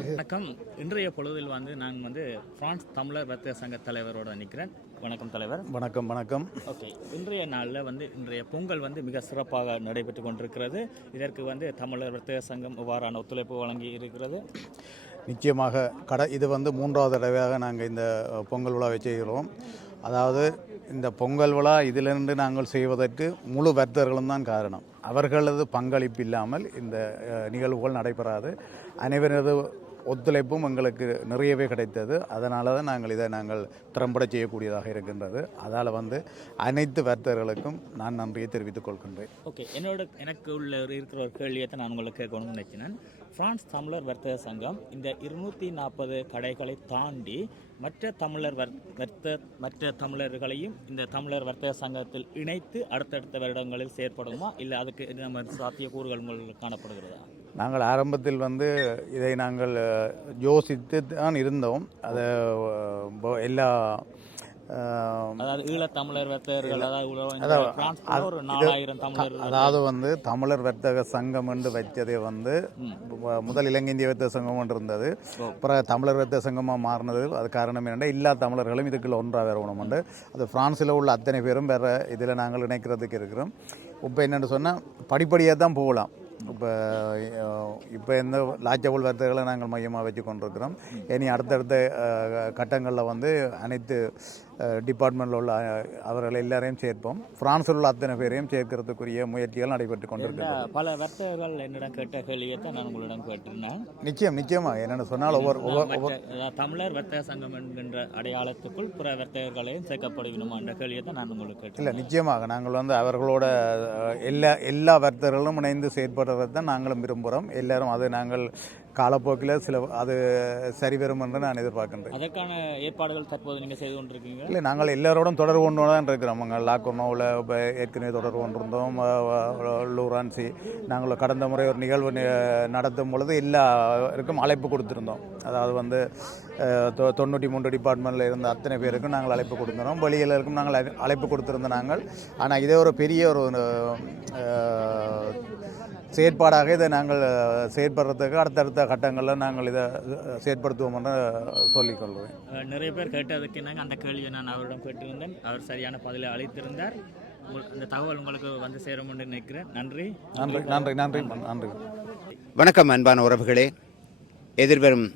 வணக்கம். இன்றைய பொழுதில் வந்து நான் வந்து பிரான்ஸ் தமிழர் வர்த்தக சங்க தலைவரோட நிற்கிறேன். வணக்கம் தலைவர். வணக்கம். வணக்கம். ஓகே, இன்றைய நாளில் வந்து இன்றைய பொங்கல் வந்து மிக சிறப்பாக நடைபெற்று கொண்டிருக்கிறது. இதற்கு வந்து தமிழர் வர்த்தக சங்கம் இவ்வாறான ஒத்துழைப்பு வழங்கி இருக்கிறது. நிச்சயமாக இது வந்து 3வது தடவையாக நாங்கள் இந்த பொங்கல் விழாவை செய்கிறோம். அதாவது இந்த பொங்கல் விழா இதிலிருந்து நாங்கள் செய்வதற்கு முழு வர்த்தகர்களும் தான் காரணம். அவர்களது பங்களிப்பு இல்லாமல் இந்த நிகழ்வுகள் நடைபெறாது. அனைவரது ஒத்துழைப்பும் எங்களுக்கு நிறையவே கிடைத்தது. அதனால தான் நாங்கள் திறம்பட செய்யக்கூடியதாக இருக்கின்றது. அதால் வந்து அனைத்து வர்த்தகர்களுக்கும் நான் நன்றியை தெரிவித்துக் கொள்கின்றேன். ஓகே, எனக்கு இருக்கிற ஒரு கேள்வியை நான் உங்களுக்கு கேட்கணும்னு நினைக்கிறேன். பிரான்ஸ் தமிழர் வர்த்தக சங்கம் இந்த 240 கடைகளை தாண்டி மற்ற தமிழர்களையும் இந்த தமிழர் வர்த்தக சங்கத்தில் இணைத்து அடுத்தடுத்த வருடங்களில் செயற்படுமா, இல்லை அதுக்கு நம்ம சாத்தியக்கூறுகள் உங்களுக்கு காணப்படுகிறதா? நாங்கள் ஆரம்பத்தில் வந்து இதை நாங்கள் யோசித்து தான் இருந்தோம். அதை எல்லா அதாவது ஈழத்தமிழர் வர்த்தகர்கள் ஒரு 4000 தமிழர் அதாவது வந்து தமிழர் வர்த்தக சங்கம் என்று வைத்ததே வந்து முதல் இலங்கை இந்திய வர்த்தக சங்கம் ஒன்று இருந்தது. அப்புறம் தமிழர் வர்த்தக சங்கமாக மாறினது. அது காரணம் என்னென்னா எல்லா தமிழர்களும் இதுக்குள்ள ஒன்றாக வரணும் உண்டு. அது பிரான்ஸில் உள்ள அத்தனை பேரும் வேறு இதில் நாங்கள் இணைக்கிறதுக்கு இருக்கிறோம். இப்போ என்னென்னு சொன்னால் படிப்படியாக தான் போகலாம். இப்போ இந்த லாச்சபுல் வர்த்தகங்களை நாங்கள் மையமாக வச்சு கொண்டிருக்கிறோம். இனி அடுத்தடுத்த கட்டங்களில் வந்து அனைத்து டிபார்ட்மெண்ட்டில் உள்ள அவர்கள் எல்லாரையும் சேர்ப்போம். பிரான்ஸில் உள்ள அத்தனை பேரையும் சேர்க்கறதுக்குரிய முயற்சிகள் நடைபெற்று கொண்டிருக்கிறது. பல வர்த்தகர்கள் என்னிடம் கேட்ட கேள்வியை தான் நான் உங்களிடம் கேட்டிருந்தேன். நிச்சயமாக என்னென்னு சொன்னால் ஒவ்வொரு தமிழர் வர்த்தக சங்கம் என்கின்ற அடையாளத்துக்குள் பிற வர்த்தகர்களையும் சேர்க்கப்படுவணுமா என்ற கேள்வியை தான் நான் உங்களுக்கு கேட்டேன். இல்லை, நிச்சயமாக நாங்கள் வந்து அவர்களோட எல்லா வர்த்தகர்களும் இணைந்து செயற்படுறதை தான் நாங்களும் விரும்புகிறோம். எல்லாரும் அது நாங்கள் காலப்போக்கில் அது சரி வரும் என்று நான் எதிர்பார்க்கின்றேன். அதற்கான ஏற்பாடுகள் தற்போது நீங்கள் செய்து கொண்டிருக்கீங்க? இல்லை, நாங்கள் எல்லாரோடும் தொடர்பு கொண்டு தான் இருக்கிறோம். நாங்கள் லாக்கோனோவில் இப்போ ஏற்கனவே தொடர்பு கொண்டிருந்தோம். லூரான்சி நாங்கள் கடந்த முறை ஒரு நிகழ்வு நடத்தும் பொழுது எல்லாருக்கும் அழைப்பு கொடுத்துருந்தோம். அதாவது வந்து 93 டிபார்ட்மெண்ட்டில் இருந்த அத்தனை பேருக்கும் நாங்கள் அழைப்பு கொடுத்துருந்தோம். வெளியில் இருக்கும் நாங்கள் அழைப்பு கொடுத்துருந்தோம் நாங்கள். ஆனால் இதே ஒரு பெரிய ஒரு செயற்பாடாக இதை நாங்கள் செயற்படுறதுக்கு அடுத்தடுத்த கட்டங்களில் நாங்கள் இதை செயற்படுத்துவோம் என்று சொல்லிக்கொள்வேன். நிறைய பேர் கேட்டதுக்கு என்னங்க அந்த கேள்வியை நான் அவரிடம் கேட்டிருந்தேன். அவர் சரியான பதிலை அளித்திருந்தார். அந்த தகவல் உங்களுக்கு வந்து சேரும் என்று நினைக்கிறேன். நன்றி நன்றி நன்றி நன்றி நன்றி. வணக்கம் அன்பான உறவுகளே. எதிர்வரும்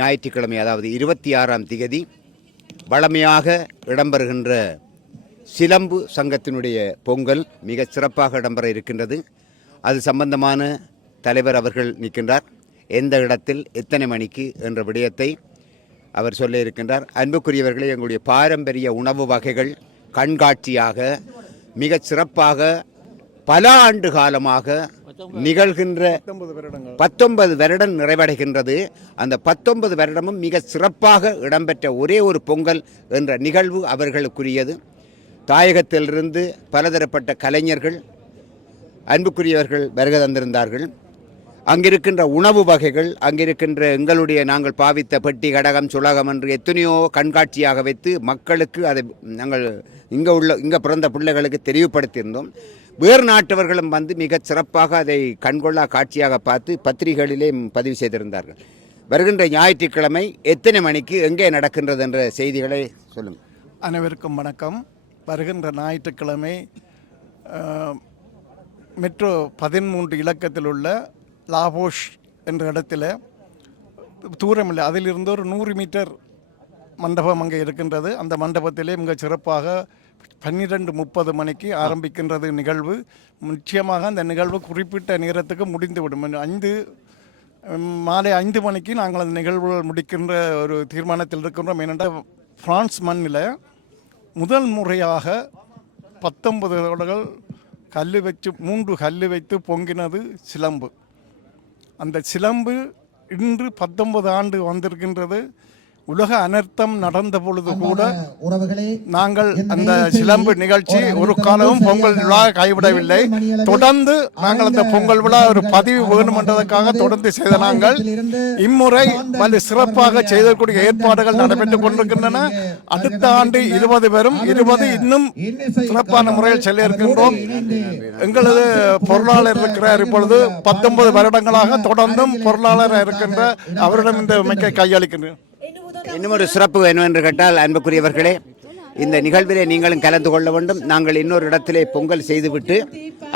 ஞாயிற்றுக்கிழமை அதாவது 26ஆம் திகதி வழமையாக இடம்பெறுகின்ற சிலம்பு சங்கத்தினுடைய பொங்கல் மிக சிறப்பாக இடம்பெற இருக்கின்றது. அது சம்பந்தமான தலைவர் அவர்கள் நிற்கின்றார். எந்த இடத்தில் எத்தனை மணிக்கு என்ற விடயத்தை அவர் சொல்ல இருக்கின்றார். அன்புக்குரியவர்களே, எங்களுடைய பாரம்பரிய உணவு வகைகள் கண்காட்சியாக மிக சிறப்பாக பல ஆண்டு காலமாக நிகழ்கின்ற 19 வருடம் நிறைவடைகின்றது. அந்த 19 வருடமும் மிக சிறப்பாக இடம்பெற்ற ஒரே ஒரு பொங்கல் என்ற நிகழ்வு அவர்களுக்குரியது. தாயகத்திலிருந்து பலதரப்பட்ட கலைஞர்கள் அன்புக்குரியவர்கள் வருகை தந்திருந்தார்கள். அங்கிருக்கின்ற உணவு வகைகள், அங்கிருக்கின்ற எங்களுடைய நாங்கள் பாவித்த பெட்டி கடகம் சுலகம் என்று எத்தனையோ கண்காட்சியாக வைத்து மக்களுக்கு அதை நாங்கள் இங்கே பிறந்த பிள்ளைகளுக்கு தெளிவுபடுத்தியிருந்தோம். வேறு நாட்டவர்களும் வந்து மிக சிறப்பாக அதை கண்கொள்ளா காட்சியாக பார்த்து பத்திரிகைகளிலே பதிவு செய்திருந்தார்கள். வருகின்ற ஞாயிற்றுக்கிழமை எத்தனை மணிக்கு எங்கே நடக்கின்றது என்ற செய்திகளை சொல்லுங்கள். அனைவருக்கும் வணக்கம். வருகின்ற ஞாயிற்றுக்கிழமை மெட்ரோ 13 இலக்கத்தில் உள்ள லாபோஷ் என்ற இடத்துல தூரமில்லை, அதிலிருந்து ஒரு 100 மீட்டர் மண்டபம் அங்கே இருக்கின்றது. அந்த மண்டபத்திலே மிக சிறப்பாக 12:30 மணிக்கு ஆரம்பிக்கின்றது நிகழ்வு. நிச்சயமாக அந்த நிகழ்வு குறிப்பிட்ட நேரத்துக்கு முடிந்துவிடும். மாலை 5 மணிக்கு நாங்கள் அந்த நிகழ்வுகள் முடிக்கின்ற ஒரு தீர்மானத்தில் இருக்கின்றோம். ஏனென்றால் பிரான்ஸ் மண்ணில் முதல் முறையாக 19 தோடர்கள் கல் வச்சு 3 கல் வைத்து பொங்கினது சிலம்பு. அந்த சிலம்பு இன்று 19 ஆண்டு வந்திருக்கின்றது. உலக அனர்த்தம் நடந்த பொழுது கூட நாங்கள் அந்த சிலம்பு நிகழ்ச்சி ஒரு காலமும் பொங்கல் விழா கைவிடவில்லை. தொடர்ந்து நாங்கள் அந்த பொங்கல் விழா ஒரு பதிவு வேணும் என்றதற்காக தொடர்ந்து செய்த நாங்கள் இம்முறை வலு சிறப்பாக செய்தக்கூடிய ஏற்பாடுகள் நடைபெற்றுக் கொண்டிருக்கின்றன. அடுத்த ஆண்டு 20 பேரும் 20 இன்னும் சிறப்பான முறையில் செல்ல இருக்கின்றோம். எங்களது பொருளாளர் இருக்கிறார். இப்பொழுது 19 வருடங்களாக தொடர்ந்தும் பொருளாளர் இருக்கின்ற அவரிடம் இந்த மிக்க கையளிக்கின்றேன். இன்னும் ஒரு சிறப்பு என்னவென்று கேட்டால், அன்புக்குரியவர்களே, இந்த நிகழ்விலே நீங்களும் கலந்து கொள்ள வேண்டும். நாங்கள் இன்னொரு இடத்திலே பொங்கல் செய்துவிட்டு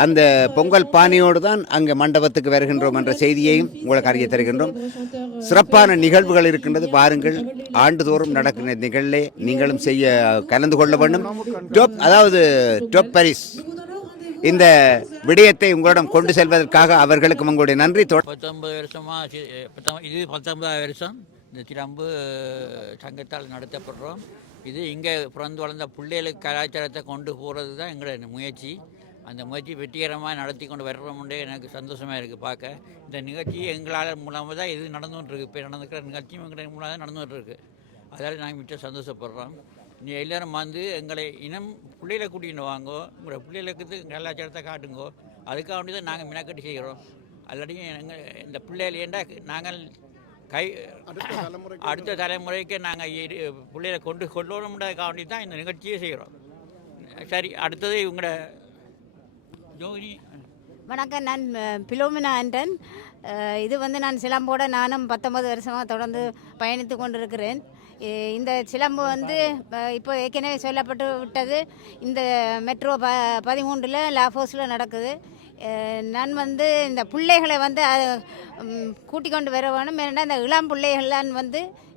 அந்த பொங்கல் பானையோடு தான் அங்கே மண்டபத்துக்கு வருகின்றோம் என்ற செய்தியையும் உங்களுக்கு அறிய தருகின்றோம். சிறப்பான நிகழ்வுகள் இருக்கின்றது. பாருங்கள், ஆண்டுதோறும் நடக்கின்ற நிகழ்வே நீங்களும் கலந்து கொள்ள வேண்டும். அதாவது டாப் பாரிஸ் இந்த விடயத்தை உங்களிடம் கொண்டு செல்வதற்காக அவர்களுக்கு உங்களுடைய நன்றி. 19 வருஷமா இது 19வது வருஷம் இந்த சிலம்பு சங்கத்தால் நடத்தப்படுறோம். இது இங்கே பிறந்து வளர்ந்த பிள்ளைகளுக்கு கலாச்சாரத்தை கொண்டு போகிறது தான் எங்களோட முயற்சி. அந்த முயற்சி வெற்றிகரமாக நடத்தி கொண்டு வர்றோம்னே எனக்கு சந்தோஷமாக இருக்குது பார்க்க. இந்த நிகழ்ச்சி எங்களால் மூலமாக தான் இது நடந்துகிட்ருக்கு. இப்போ நடந்துக்கிற நிகழ்ச்சியும் எங்களை மூலமாக தான் நடந்துகிட்ருக்கு. அதால் நாங்கள் மிச்சம் சந்தோஷப்படுறோம். நீ எல்லோரும் வந்து எங்களை இனம் பிள்ளைகளை கூட்டிகிட்டு வாங்கோ, உங்களோட பிள்ளைகளுக்கு கலாச்சாரத்தை காட்டுங்கோ. அதுக்காக வேண்டி தான் நாங்கள் மினக்கட்டி செய்கிறோம். அல்லாட்டி எங்கள் இந்த பிள்ளைகள் ஏண்டா நாங்கள் அடுத்த தலைமுறைக்கு நாங்கள் பிள்ளைகளை கொள்ளணும்ன்றதுக்காண்டி தான் இந்த நிகழ்ச்சியை செய்கிறோம். சரி, அடுத்தது இவங்களோட ஜோதி. வணக்கம், நான் பிலோமினா ஆண்டன். இது நான் சிலம்போட நானும் 19 வருஷமாக தொடர்ந்து பயணித்து கொண்டிருக்கிறேன். இந்த சிலம்பு இப்போ ஏற்கனவே சொல்லப்பட்டு விட்டது. இந்த மெட்ரோ 13 லாஃபோஸில் நடக்குது. நான் இந்த பிள்ளைகளை கூட்டிக் கொண்டு வர வேணும். ஏன்னா இந்த இளம் பிள்ளைகள்லாம்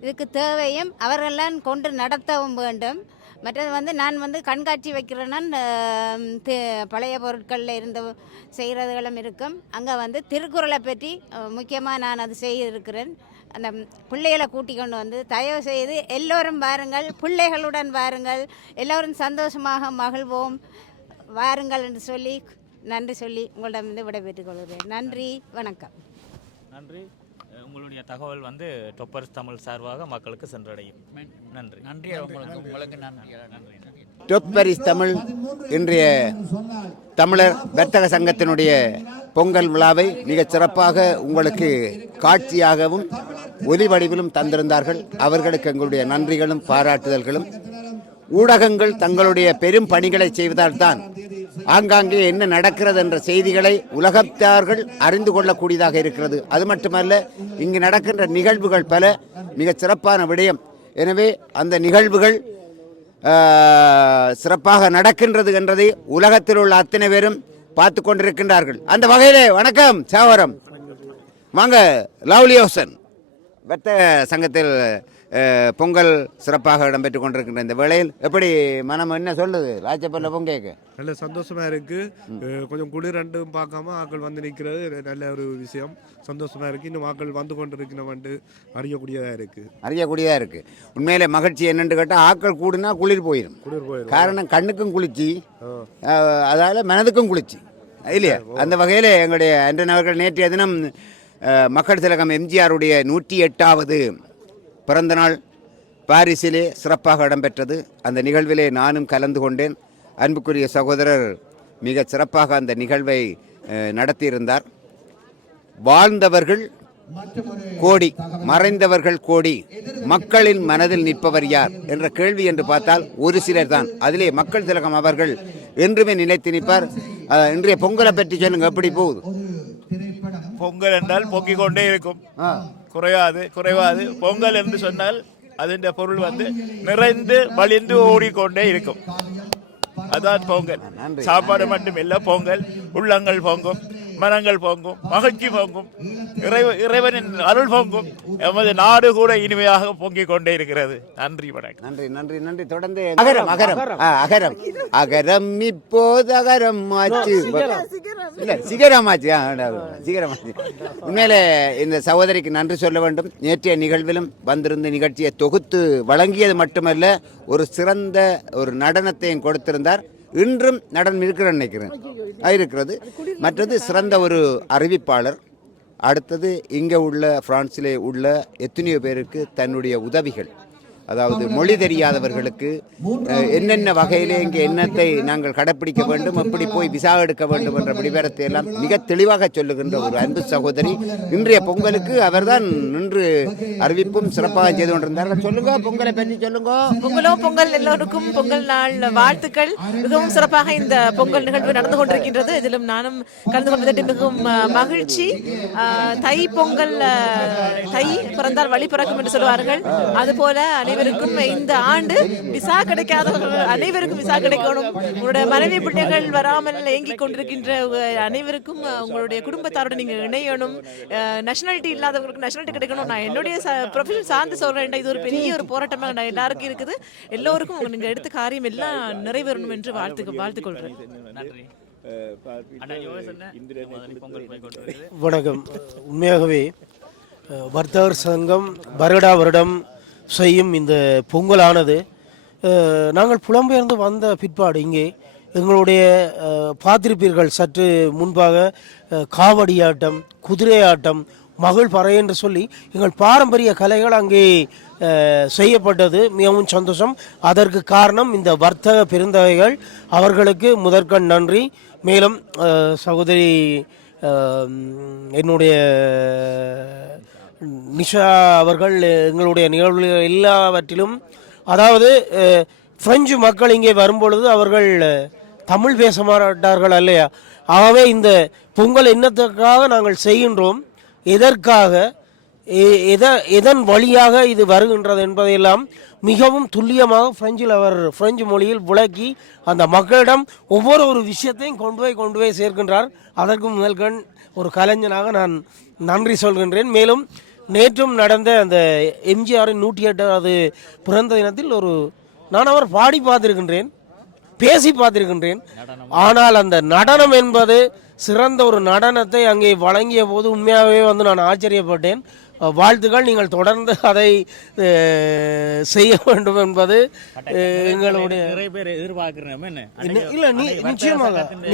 இதுக்கு தேவையும் அவர்களெல்லாம் கொண்டு நடத்தவும் வேண்டும். மற்றது நான் கண்காட்சி வைக்கிறேன்னா பழைய பொருட்களில் இருந்து செய்கிறதுகளும் இருக்கும். அங்கே திருக்குறளை பற்றி முக்கியமாக நான் அது செய்திருக்கிறேன். அந்த பிள்ளைகளை கூட்டிக் கொண்டு தயவு செய்து எல்லோரும் வாருங்கள், பிள்ளைகளுடன் வாருங்கள், எல்லோரும் சந்தோஷமாக மகிழ்வோம் வாருங்கள் என்று சொல்லி நன்றி சொல்லி உங்களிடம் விடைபெற்றுக் கொள்கிறேன். நன்றி, வணக்கம். நன்றி. உங்களுடைய தகவல் டொப்பர்ஸ் தமிழ் சார்பாக மக்களுக்கு சென்றடையும். நன்றி. நன்றி உங்களுக்கு நன்றி. டொப்பரிஸ் தமிழ் இன்றைய தமிழர் வர்த்தக சங்கத்தினுடைய பொங்கல் விழாவை மிகச் சிறப்பாக உங்களுக்கு காட்சியாகவும் ஒலி வடிவிலும் தந்திருந்தார்கள். அவர்களுக்கு எங்களுடைய நன்றிகளும் பாராட்டுதல்களும். ஊடகங்கள் தங்களுடைய பெரும் பணிகளை செய்வதால் தான் ஆங்காங்கே என்ன நடக்கிறது என்ற செய்திகளை உலகத்தார்கள் அறிந்து கொள்ளக்கூடியதாக இருக்கிறது. அது மட்டுமல்ல, இங்கு நடக்கின்ற நிகழ்வுகள் பல மிகச் சிறப்பான விடயம். எனவே அந்த நிகழ்வுகள் சிறப்பாக நடக்கின்றது என்பதை உலகத்தில் உள்ள அத்தனை பேரும் பார்த்து கொண்டிருக்கின்றார்கள். அந்த வகையிலே வணக்கம் சாவரம். வாங்க லவ்லியோசன். வர்த்தக சங்கத்தில் பொங்கல் சிறப்பாக இடம்பெற்று கொண்டிருக்கின்ற இந்த வேளையில் எப்படி மனம் என்ன சொல்லுது? லாச்சப்பல்ல பொங்கலுக்கு நல்ல சந்தோஷமா இருக்கு. கொஞ்சம் குளிர் ரெண்டும் பார்க்காம ஆக்கள் நிற்கிறது நல்ல ஒரு விஷயம். சந்தோஷமா இருக்கு. இன்னும் ஆக்கள் கொண்டிருக்கிறவன்ட்டு அறியக்கூடியதா இருக்கு. உண்மையிலே மகிழ்ச்சி என்னன்னு கேட்டால் ஆக்கள் கூடுனா குளிர் போயிடும். காரணம் கண்ணுக்கும் குளிர்ச்சி, அதால மனதுக்கும் குளிர்ச்சி இல்லையா? அந்த வகையில் எங்களுடைய அன்றன் அவர்கள் நேற்றைய தினம் மக்கள் திலகம் எம்ஜிஆருடைய 108வது பிறந்தநாள் பாரிஸிலே சிறப்பாக இடம்பெற்றது. அந்த நிகழ்விலே நானும் கலந்து கொண்டேன். அன்புக்குரிய சகோதரர் மிக சிறப்பாக அந்த நிகழ்வை நடத்தியிருந்தார். வாழ்ந்தவர்கள் கோடி, மறைந்தவர்கள் கோடி, மக்களின் மனதில் நிற்பவர் யார் என்ற கேள்வி என்று பார்த்தால் ஒரு சிலர் தான். அதிலே மக்கள் திலகம் அவர்கள் என்றுமே நிலைத்து நிற்பார். இன்றைய பொங்கலை பற்றி சொல்லுங்க, எப்படி போகுது? பொங்கல் என்றால் பொங்கிக் கொண்டே இருக்கும், குறைவாது. பொங்கல் என்று சொன்னால் அதன் பொருள் நிறைந்து வழிந்து ஓடிக்கொண்டே இருக்கும். அதான் பொங்கல். சாப்பாடு மட்டும் இல்ல, பொங்கல் உள்ளங்கள் பொங்கும், மனங்கள் பொங்கும், மகிழ்ச்சி பொங்கும், இறைவனின் அருள் பொங்கும். எமது நாடு கூட இனிமையாக பொங்கிக் கொண்டே இருக்கிறது. நன்றி, வணக்கம். நன்றி நன்றி நன்றி. தொடர்ந்து அகரம் அகரம் அகரம் அகரம் இப்போது அகரம் ஆச்சு, இல்ல சிகரம் ஆச்சு, சிகரம் ஆச்சு. உண்மையிலே இந்த சகோதரிக்கு நன்றி சொல்ல வேண்டும். நேற்றைய நிகழ்விலும் வந்திருந்த நிகழ்ச்சியை தொகுத்து வழங்கியது மட்டுமல்ல, ஒரு சிறந்த ஒரு நடனத்தையும் கொடுத்திருந்தார். இன்றும் நடனம் இருக்கிறேன்னு நினைக்கிறேன், இருக்கிறது. மற்றது சிறந்த ஒரு அறிவிப்பாளர். அடுத்தது இங்கே உள்ள பிரான்சிலே உள்ள எத்தனையோ பேருக்கு தன்னுடைய உதவிகள், அதாவது மொழி தெரியாதவர்களுக்கு என்னென்ன வகையிலே இங்கே என்னத்தை நாங்கள் கடைப்பிடிக்க வேண்டும், எப்படி போய் விசா எடுக்க வேண்டும் என்ற விவரத்தை எல்லாம் மிக தெளிவாக சொல்லுகின்ற ஒரு அன்பு சகோதரி. இன்றைய பொங்கலுக்கு அவர்தான் நின்று அறிவிப்பும் சிறப்பாக செய்து கொண்டிருந்தார்கள். சொல்லுங்க, பொங்கலை பற்றி சொல்லுங்க. பொங்கல் எல்லோருக்கும் பொங்கல் நாள் வாழ்த்துக்கள். மிகவும் சிறப்பாக இந்த பொங்கல் நிகழ்வு நடந்து கொண்டிருக்கின்றது. இதிலும் நானும் கலந்து கொண்டது மிகவும் மகிழ்ச்சி. தை பொங்கல், தை பிறந்தால் வழி பிறக்கும் என்று சொல்வார்கள். அதுபோல அனைவருக்கும் இந்த ஆண்டு விசா கிடைக்காதவர்கள் அனைவருக்கும் விசா கிடைக்கணும். உங்களுடைய மனைவி பிள்ளைகள் வராமல் ஏங்கிக் கொண்டிருக்கின்ற அனைவருக்கும் உங்களுடைய குடும்பத்தாரோட நீங்க இணையணும். நேஷனாலிட்டி இல்லாதவர்களுக்கு நேஷனாலிட்டி கிடைக்கணும். நான் என்னுடைய ப்ரொஃபஷன் சார்ந்து சொல்றேன். இது ஒரு பெரிய ஒரு போராட்டமாக எல்லாருக்கும் இருக்குது. எல்லோருக்கும் நீங்க எடுத்த காரியம் எல்லாம் நிறைவேறணும் என்று வாழ்த்துக்கொள்றேன். நன்றி. வணக்கம். உண்மையாகவே வர்த்தகர் சங்கம் வருடம் செய்யும் இந்த பொங்கலானது நாங்கள் புலம்பெயர்ந்து வந்த பிற்பாடு இங்கே எங்களுடைய பார்த்திருப்பீர்கள் சற்று முன்பாக காவடியாட்டம், குதிரையாட்டம், மகள் பறை என்று சொல்லி எங்கள் பாரம்பரிய கலைகள் அங்கே செய்யப்பட்டது. மிகவும் சந்தோஷம். அதற்கு காரணம் இந்த வர்த்தக பெருந்தகைகள். அவர்களுக்கு முதற்கண் நன்றி. மேலும் சகோதரி என்னுடைய நிஷா அவர்கள் எங்களுடைய நிகழ்வுகள் எல்லாவற்றிலும், அதாவது பிரெஞ்சு மக்கள் இங்கே வரும்பொழுது அவர்கள் தமிழ் பேச மாட்டார்கள் அல்லையா? ஆகவே இந்த பொங்கல் என்னத்துக்காக நாங்கள் செய்கின்றோம், எதற்காக, எதன் வழியாக இது வருகின்றது என்பதையெல்லாம் மிகவும் துல்லியமாக பிரெஞ்சு மொழியில் விளக்கி அந்த மக்களிடம் ஒவ்வொரு விஷயத்தையும் கொண்டு போய் சேர்க்கின்றார். அதற்கு முதல்கண் ஒரு கலைஞனாக நான் நன்றி சொல்கின்றேன். மேலும் நேற்றும் நடந்த அந்த எம்ஜிஆரின் 108வது பிறந்த தினத்தில் நான் அவர் பாடி பார்த்திருக்கின்றேன், பேசி பார்த்திருக்கின்றேன். ஆனால் அந்த நடனம் என்பது சிறந்த ஒரு நடனத்தை அங்கே வழங்கிய போது உண்மையாகவே நான் ஆச்சரியப்பட்டேன். வாழ்த்துக்கள், நீங்கள் தொடர்ந்து அதை செய்ய வேண்டும் என்பது எங்களுடைய நிறைய பேர் எதிர்பார்க்கிறோம். இல்லை,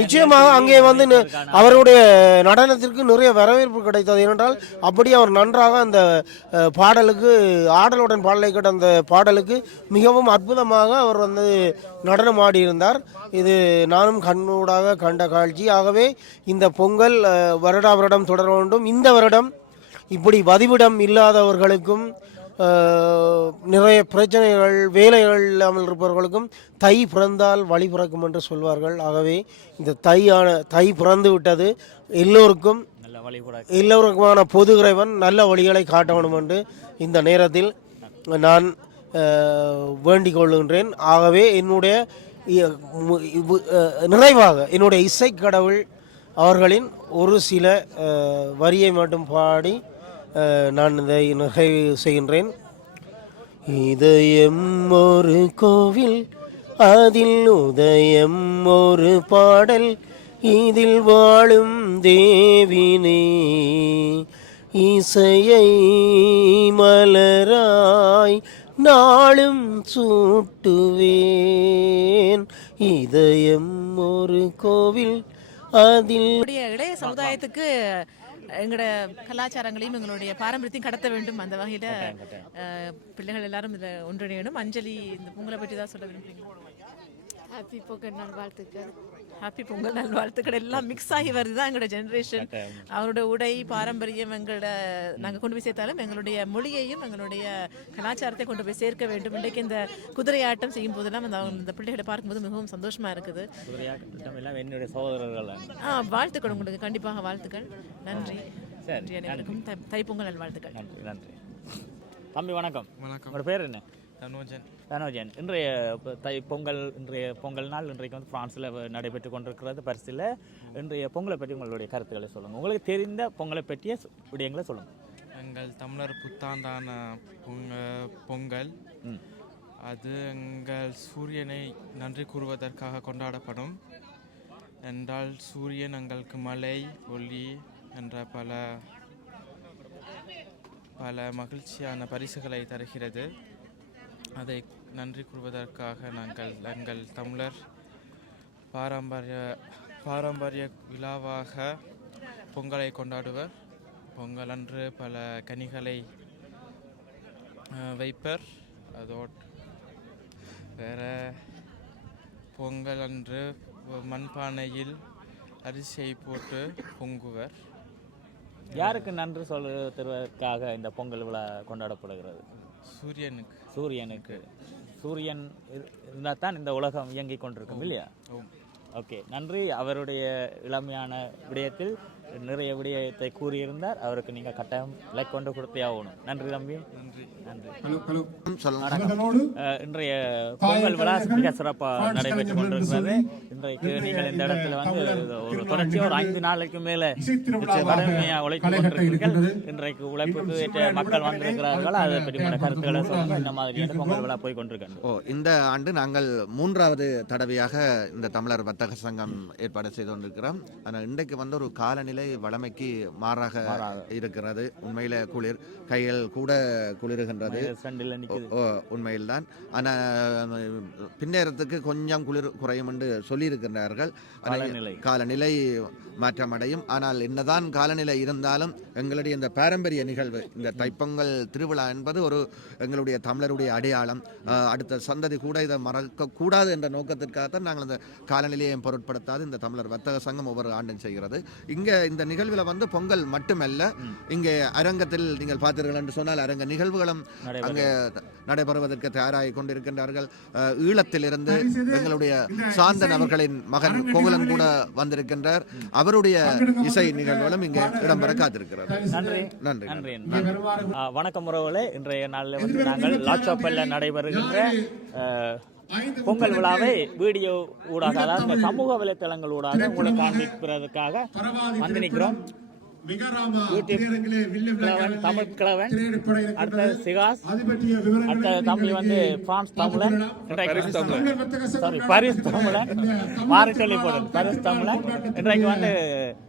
நிச்சயமாக அங்கே அவருடைய நடனத்திற்கு நிறைய வரவேற்பு கிடைத்தது. ஏனென்றால் அப்படி அவர் நன்றாக அந்த பாடலுக்கு, ஆடலுடன் பாடலை கேட்ட அந்த பாடலுக்கு மிகவும் அற்புதமாக அவர் நடனம் ஆடியிருந்தார். இது நானும் கண்ணூடாக கண்ட காட்சி. ஆகவே இந்த பொங்கல் வருடம் தொடர வேண்டும். இந்த வருடம் இப்படி வதிவிடம் இல்லாதவர்களுக்கும், நிறைய பிரச்சனைகள், வேலைகள் இல்லாமல் இருப்பவர்களுக்கும் தை பிறந்தால் வழி பிறக்கும் என்று சொல்வார்கள். ஆகவே இந்த தை பிறந்து விட்டது. எல்லோருக்குமான பொது இறைவன் நல்ல வழிகளை காட்ட வேண்டும் என்று இந்த நேரத்தில் நான் வேண்டிக் கொள்கின்றேன். ஆகவே என்னுடைய நிறைவாக என்னுடைய இசைக்கடவுள் அவர்களின் ஒரு சில வரியை மட்டும் பாடி நான் இதை நிறைவு செய்கின்றேன். இதயம் ஒரு கோவில், அதில் உதயம் ஒரு பாடல், இதில் வாழும் தேவினே இசையை மலராய் நாளும் சூட்டுவேன். இதயம் ஒரு கோவில், அதில் இளைய சமுதாயத்துக்கு எங்களோட கலாச்சாரங்களையும் எங்களுடைய பாரம்பரியத்தையும் கடத்த வேண்டும். அந்த வகையில் பிள்ளைகள் எல்லாரும் இதில் ஒன்றிணையணும். அஞ்சலி, இந்த பொங்கலை பற்றி தான் சொல்ல விரும்புகிறீங்க? ஹாப்பி பொங்கல் நல்வாழ்த்துக்கள். ஹாப்பி பொங்கல் நல்வாழ்த்துக்கள். எல்லாம் மிக்ஸ் ஆகி வருது தான் எங்களோட ஜென்ரேஷன். அவரோட உடை, பாரம்பரியம் எங்களோட நாங்கள் கொண்டு போய் சேர்த்தாலும் எங்களுடைய மொழியையும் எங்களுடைய கலாச்சாரத்தை கொண்டு போய் சேர்க்க வேண்டும். இன்றைக்கு இந்த குதிரை ஆட்டம் செய்யும் போதெல்லாம் இந்த பிள்ளைகளை பார்க்கும்போது மிகவும் சந்தோஷமா இருக்குது. என்னுடைய சகோதரர்கள் வாழ்த்துக்கள் உங்களுக்கு, கண்டிப்பாக வாழ்த்துக்கள். நன்றி. அனைவருக்கும் தைப்பொங்கல் நல்வாழ்த்துக்கள். நன்றி. தம்பி வணக்கம். வணக்கம். உங்களோட பேர் என்ன? தனோஜன். இன்றைய இன்றைய பொங்கல் நாள் இன்றைக்கு பிரான்ஸில் நடைபெற்று கொண்டிருக்கிறது பரிசில். இன்றைய பொங்கலை பற்றி உங்களுடைய கருத்துக்களை சொல்லுங்கள். உங்களுக்கு தெரிந்த பொங்கலை பற்றிய விடயங்களை சொல்லுங்கள். எங்கள் தமிழர் புத்தாண்டான பொங்கல், அது எங்கள் சூரியனை நன்றி கூறுவதற்காக கொண்டாடப்படும். என்றால் சூரியன் எங்களுக்கு மழை, ஒளி என்ற பல மகிழ்ச்சியான பரிசுகளை தருகிறது. அதை நன்றி கூறுவதற்காக நாங்கள் எங்கள் தமிழர் பாரம்பரிய விழாவாக பொங்கலை கொண்டாடுவர். பொங்கல் அன்று பல கனிகளை வைப்பர். அதோடு வேற பொங்கல் அன்று மண்பானையில் அரிசியை போட்டு பொங்குவர். யாருக்கு நன்றி சொல்வதற்காக இந்த பொங்கல் விழா கொண்டாடப்படுகிறது? சூரியனுக்கு. சூரியன் இருந்தால் தான் இந்த உலகம் இயங்கிக் கொண்டிருக்கும் இல்லையா? ஓகே, நன்றி. அவருடைய இளமையான விடயத்தில் நிறைய விடயத்தை கூறியிருந்தார். அவருக்கு நீங்கள் கட்டாயம் லைக் கொண்டு கொடுத்தே ஆகணும். நன்றி தம்பி. நன்றி. இன்றைய பொங்கல் விழா மிக சிறப்பாக நடைபெற்றுக் கொண்டிருக்கிறது. இன்றைக்கு நீங்கள் இந்த இடத்துல ஒரு தொடர்ச்சியாக ஒரு 5 நாளைக்கு மேலே கடுமையாக உழைத்துக் கொண்டிருக்கிறீர்கள். இன்றைக்கு உழைப்புக்கு ஏற்ற மக்கள் வந்திருக்கிறார்கள். அதை பற்றி கருத்துக்களை சொல்லுங்கள். இந்த மாதிரி பொங்கல் விழா போய் கொண்டிருக்கின்றோம். இந்த ஆண்டு நாங்கள் 3வது தடவையாக இந்த தமிழர் வர்த்தக சங்கம் ஏற்பாடு செய்து கொண்டிருக்கிறோம். ஆனால் இன்றைக்கு ஒரு காலநிலை வளமைக்கு மாறாக இருக்கிறது. உண்மையில குளிர், கைகள் கூட குளிர்கின்றது உண்மையில் தான். ஆனால் பின்னேறத்துக்கு கொஞ்சம் குளிர் குறையும் என்று சொல்லியிருக்கிறார்கள். காலநிலை மாற்றமடையும். ஆனால் என்னதான் காலநிலை இருந்தாலும் எங்களுடைய இந்த பாரம்பரிய நிகழ்வு, இந்த தைப்பொங்கல் திருவிழா என்பது எங்களுடைய தமிழருடைய அடையாளம். அடுத்த சந்ததி கூட இதை மறக்கக்கூடாது என்ற நோக்கத்திற்காகத்தான் நாங்கள் அந்த காலநிலையை எதையும் பொருட்படுத்தாது இந்த தமிழர் வர்த்தக சங்கம் ஒவ்வொரு ஆண்டும் செய்கிறது. இங்கே இந்த நிகழ்வில் வந்து பொங்கல் மட்டுமல்ல, இங்கே அரங்கத்தில் நீங்கள் பார்த்தீர்கள் என்று சொன்னால் அரங்க நிகழ்வுகளும் அங்கே நடைபெறுவதற்கு தயாராகி கொண்டிருக்கின்றார்கள். ஈழத்திலிருந்து எங்களுடைய சாந்தன் அவர்களின் மகன் கோகுலன் கூட வந்திருக்கின்றார். அவருடைய இசை நிகழ்வுகளும் இங்கே இடம்பெற காத்திருக்கிறார். நன்றி. வணக்கம் உறவுகளே, இன்றைய நாளில் வந்து நாங்கள் லாட்சப்பல்ல நடைபெறுகின்ற பொங்கல் விழாவை வீடியோ ஊடாக, அதாவது இந்த சமூக வலைத்தளங்கள் ஊடாக உங்களை காண்பிப்பதற்காக வந்து நிற்கிறோம். தமிழ் கிழவன், அடுத்த சிகாஸ், அடுத்த தம்பி வந்து பிரான்ஸ் தமிழன், பரிஸ் தமிழன், மாறி சொல்லி போடுது பரிஸ் தமிழன். இன்றைக்கு வந்து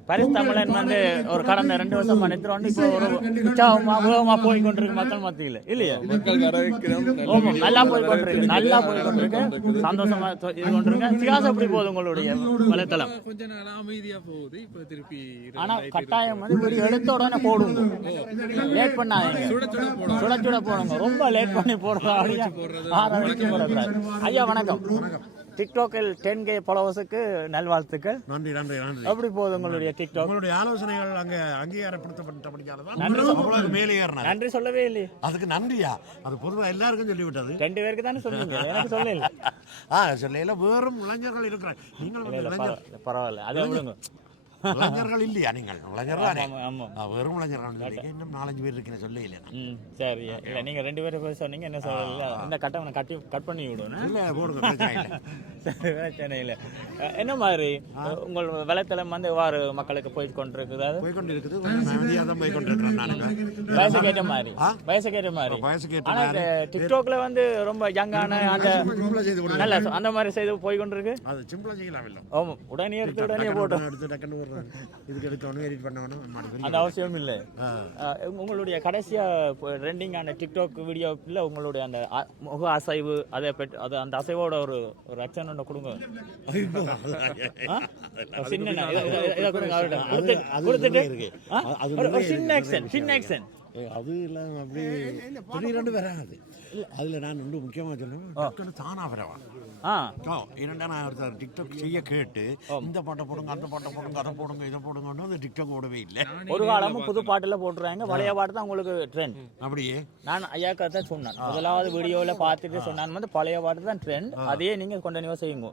பரிஸ் தமிழன் வந்து ஒரு கடந்த 2 வருஷம் நிறுத்திட்டு இப்போ ஒரு உற்சாகமா உலகமா போய் கொண்டிருக்கு மக்கள் மத்தியில் இல்லையா? நல்லா போய் கொண்டிருக்கு சந்தோஷமா இது கொண்டிருக்கு. சிகாஸ் எப்படி போகுது உங்களுடைய வலைத்தளம்? ஆனா கட்டாயம் எடுத்த உடனே போடுங்க, லேட் பண்ணாதீங்க, சுட போடுங்க. ரொம்ப லேட் பண்ணி போடுறது ஐயா. வணக்கம். டிக்டாக்கில் 10K ஃபாலோவர்ஸுக்கு நல்வாழ்த்துக்கள். நன்றி. எப்படி போகுது உங்களுடைய டிக்டாக்? உங்களுடைய ஆலோசனைகள் அங்கே அங்கீகாரப்படுத்தப்பட்டபடியானதான் மேலே ஏறினார். நன்றி சொல்லவே இல்லை. அதுக்கு நன்றியா? அது பொதுவாக எல்லாருக்கும் சொல்லிவிட்டது. 2 பேருக்கு தானே சொன்னீங்க, எனக்கு சொல்லல. சொல்லையில வேறும் இளைஞர்கள் இருக்கிறார். நீங்கள் பரவாயில்ல, அதை விடுங்க. இளைஞர்கள் இல்லையா? நீங்கள் இளைஞர்கள் வெறும் இளைஞர்கள் இன்னும் 4-5 பேர் இருக்கிற சொல்ல இல்லை. சரி, இல்லை நீங்க 2 பேரும் சொன்னீங்க, என்ன சொல்லல. இந்த கட்டை கட் பண்ணி விடுவோம். பிரச்சனை இல்லை. என்ன மாதிரி உங்கள் வலைத்தளம் வந்து எவ்வாறு மக்களுக்கு போய் கொண்டிருக்குது? வயசுக்கேற்ற மாதிரி. ஆனா இந்த டிக்டாக்ல வந்து ரொம்ப யங்கான நல்ல அந்த மாதிரி செய்து போய் கொண்டிருக்கு. உடனே எடுத்து உடனே போட்டோம். இதுக்கு எடுக்கணும், எடிட் பண்ணணும், அந்த அவசியம் இல்லை. உங்களுடைய கடைசியா ட்ரெண்டிங்கான டிக்டாக் வீடியோவில் உங்களுடைய அந்த முக அசைவு, அதை அது அந்த அசைவோட ஒரு ஆக்ஷன் ஒன்று கொடுங்க. சின்ன இதை கொடுங்க அவர்கிட்ட கொடுத்துட்டு சின்ன ஆக்ஷன் அது இல்லை. அப்படி திடீரெண்டு வராது. அதில் நான் ஒன்று முக்கியமாக சொல்லணும், தானா வரவா. இரண்டா நான் ஒருத்தர் டிக்டாக் செய்ய கேட்டு இந்த பாட்டை போடுங்க, அந்த பாட்டை போடுங்க, அதை போடுங்க, இதை போடுங்கன்னு அந்த டிக்டாக் ஓடவே இல்லை. ஒரு காலமும் புது பாட்டில் போட்டுறாங்க, பழைய பாட்டு தான் உங்களுக்கு ட்ரெண்ட். அப்படியே நான் ஐயாக்கா தான் சொன்னேன், முதலாவது வீடியோவில் பார்த்துட்டு சொன்னான் வந்து பழைய பாட்டு தான் ட்ரெண்ட், அதையே நீங்கள் கண்டினியூவாக செய்யுங்க.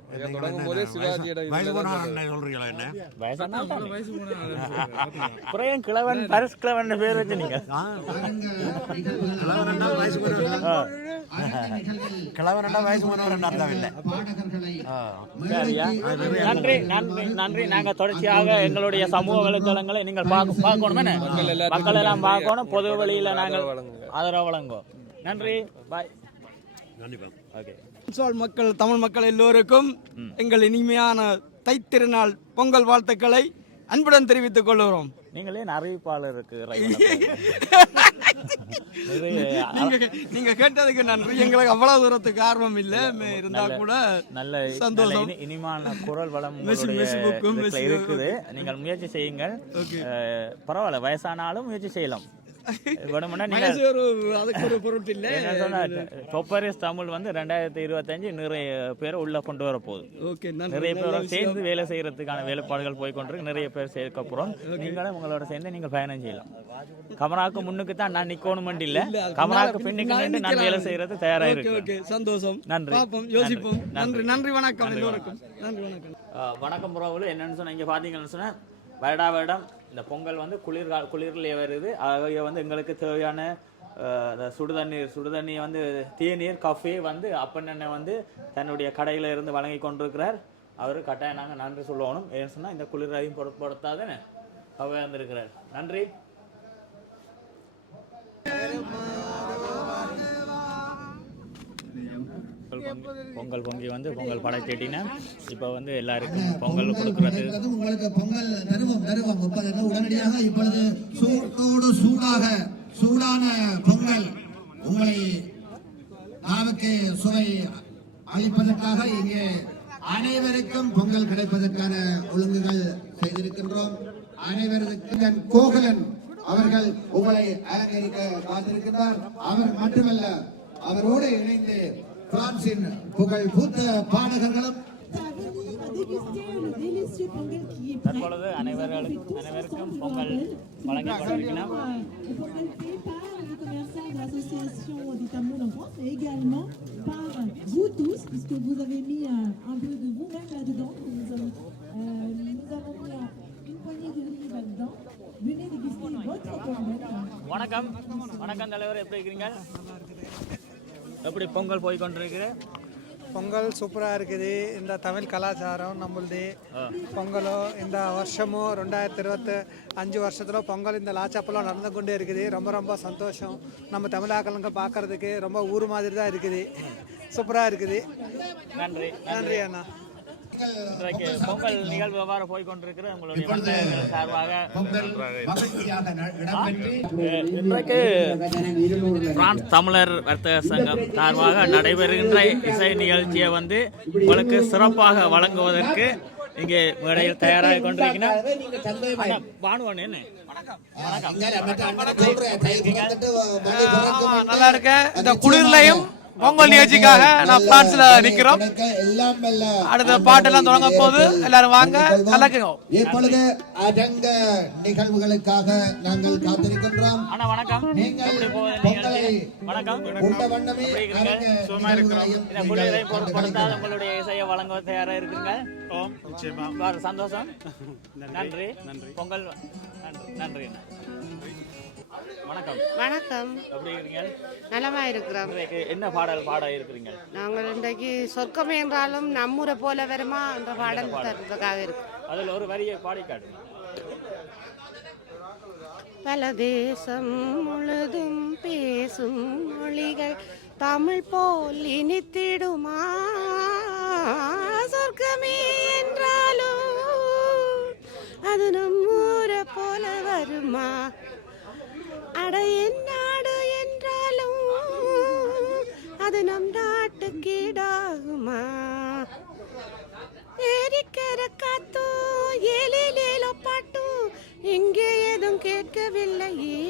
சொல்றீங்களா? என்ன வயசான புறையன் கிழவன் பரிஸ் கிழவன் பேர் வச்சு நீங்க கிழவன் வயசு போனவர் அர்த்தம் இல்லை. நன்றி. நாங்க தொடர்ச்சியாக எங்களுடைய சமூக வலைத்தளங்களை நீங்கள் பார்க்கணும், மக்கள் எல்லாம் பார்க்கணும், பொது வழியில நாங்கள் ஆதரவு வழங்குவோம். நன்றி, பாய். மக்கள், தமிழ் மக்கள் எல்லோருக்கும் எங்கள் இனிமையான தைத்திருநாள் பொங்கல் வாழ்த்துக்களை அன்புடன் தெரிவித்துக் கொள்கிறோம். நீங்களே அறிவிப்பாளருக்கு நீங்க கேட்டதுக்கு நன்றி. எங்களுக்கு அவ்வளவு தூரத்துக்கு ஆர்வம் இல்ல, இருந்தா கூட நல்ல சந்தோஷம். இனிமான குரல் வளம் இருக்குது. நீங்கள் முயற்சி செய்யுங்கள். பரவாயில்ல, வயசானாலும் முயற்சி செய்யலாம். தமிழ் வந்து 2025 நிறைய பேர் உள்ள கொண்டு வர போகுது. நிறைய பேர் சேர்ந்து வேலை செய்யறதுக்கான வேலைப்பாடுகள் போய்கொண்டிருக்கு. நிறைய பேர் சேர்க்க போறோம். நீங்களும் உங்களோட சேர்ந்து நீங்கள் பயணம் செய்யலாம். கமராக்கு முன்னுக்கு தான் நான் நிக்கணும் இல்ல, கமராக்கு பின்னுக்கு நான் வேலை செய்யறது தயாரா இருக்கு. சந்தோஷம். நன்றி. யோசிப்போம். நன்றி. வணக்கம் எல்லோருக்கும். நன்றி. வணக்கம். வணக்கம் ப்ரோவில் என்னன்னு சொன்னா, இங்க பாத்தீங்கன்னு சொன்னா வருடம் இந்த பொங்கல் வந்து குளிர்லேயே வருது. ஆகவே வந்து எங்களுக்கு தேவையான சுடுதண்ணி வந்து தேநீர், காஃபி வந்து அப்பண்ணனை வந்து தன்னுடைய கடையில் இருந்து வழங்கி கொண்டிருக்கிறார். அவர் கட்டாயம் நாங்கள் நன்றி சொல்லணும். ஏன்னு சொன்னால் இந்த குளிரையும் பொருட்படுத்தாதன்னு அவர் வந்திருக்கிறார். நன்றி. பொங்கல் பொங்கி வந்து பொங்கல் படை கேட்டினா இப்போ வந்து எல்லாருக்கும் பொங்கல் கொடுக்கறது. உங்களுக்கு பொங்கல் தருவோம் உடனடியாக இப்பொழுது சூடான பொங்கல் உங்களை நாவுக்கு சுவை அளிப்பதற்காக இங்கே அனைவருக்கும் பொங்கல் கிடைப்பதற்கான ஒழுங்குகள் செய்திருக்கின்றோம். அனைவருக்கும் கோகுலன் அவர்கள் உங்களை அலங்கரிக்க காத்திருக்கிறார். அவர் மட்டுமல்ல, அவரோடு இணைந்து பிரான்சின் புகழ் பூத்த பாடகர்களும் déguster le délicieux pongal qui est prêt. தற்பொழுது அனைவருக்கும் பொங்கல் வழங்கி கொண்டிருக்கிறோம். Le pongal fait par les commerçants de l'association des tamouls en France, mais également par vous tous, puisque vous avez mis un peu de vous-même là-dedans. Nous avons mis une poignée de riz là-dedans. Venez déguster votre pongal. வணக்கம் வணக்கம் தலைவர், எப்படி இருக்கிறீங்க? எப்படி பொங்கல் போய் கொண்டிருக்கிற? பொங்கல் சூப்பராக இருக்குது. இந்த தமிழ் கலாச்சாரம் நம்மளுது பொங்கலோ இந்த வருஷமும் 2025 வருஷத்தில் பொங்கல் இந்த லாச்சாப்பெல்லாம் நடந்து கொண்டே இருக்குது. ரொம்ப ரொம்ப சந்தோஷம். நம்ம தமிழாக்களுங்க பார்க்கறதுக்கு ரொம்ப ஊர் மாதிரி தான் இருக்குது. சூப்பராக இருக்குது. நன்றி நன்றி அண்ணா. இன்றைக்கு பொங்கல் நிகழ்வு எவ்வாறு போய் கொண்டிருக்கிற உங்களுடைய சார்பாக இன்றைக்கு பிரான்ஸ் தமிழர் வர்த்தக சங்கம் சார்பாக நடைபெறுகின்ற இசை நிகழ்ச்சியை வந்து உங்களுக்கு சிறப்பாக வழங்குவதற்கு இங்கே மேடையில் தயாராக கொண்டிருக்கிறோம். பானுவன் என்ன நல்லா இருக்கேன். இந்த குளிர்லையும் பொங்கல் நிகழ்ச்சிக்காக நான் பிரான்ஸ்ல நிக்கிறோம். அடுத்த பாட்டெல்லாம் தொடங்க போது எல்லாரும் வாங்க கலக்குங்க. இப்பொழுது அரங்க நிகழ்வுகளுக்காக நாங்கள் காத்திருக்கின்றோம். வணக்கம். வணக்கம். உண்ட வண்ணமே உங்களுடைய இசையை வழங்க தயாரா இருக்குங்க. சந்தோஷம். நன்றி. பொங்கல் நன்றி. வணக்கம். வணக்கம். எப்படி இருக்கீங்க? நலமா இருக்கிறோம். என்ன பாடல் பாட இருக்கிறீங்க? நாங்கள் இன்றைக்கு சொர்க்கம் என்றாலும் நம்மூரை போல வருமா என்ற பாடல் தருவதற்காக இருக்கு. அதில் ஒரு வரியை பாடி காட்டுங்க. பல தேசம் முழுதும் பேசும் மொழிகள் தமிழ் போல் இனித்திடுமா, சொர்க்கமே என்றாலும் அது நம்மூரை போல வருமா, அட என் நாடு என்றாலும் அது நம் நாட்டுக்கு ஈடாகுமா, ஏரிக்கிற காத்தோ ஏலேலேலோ பாட்டோ இங்கே எதுவும் கேட்கவில்லையே.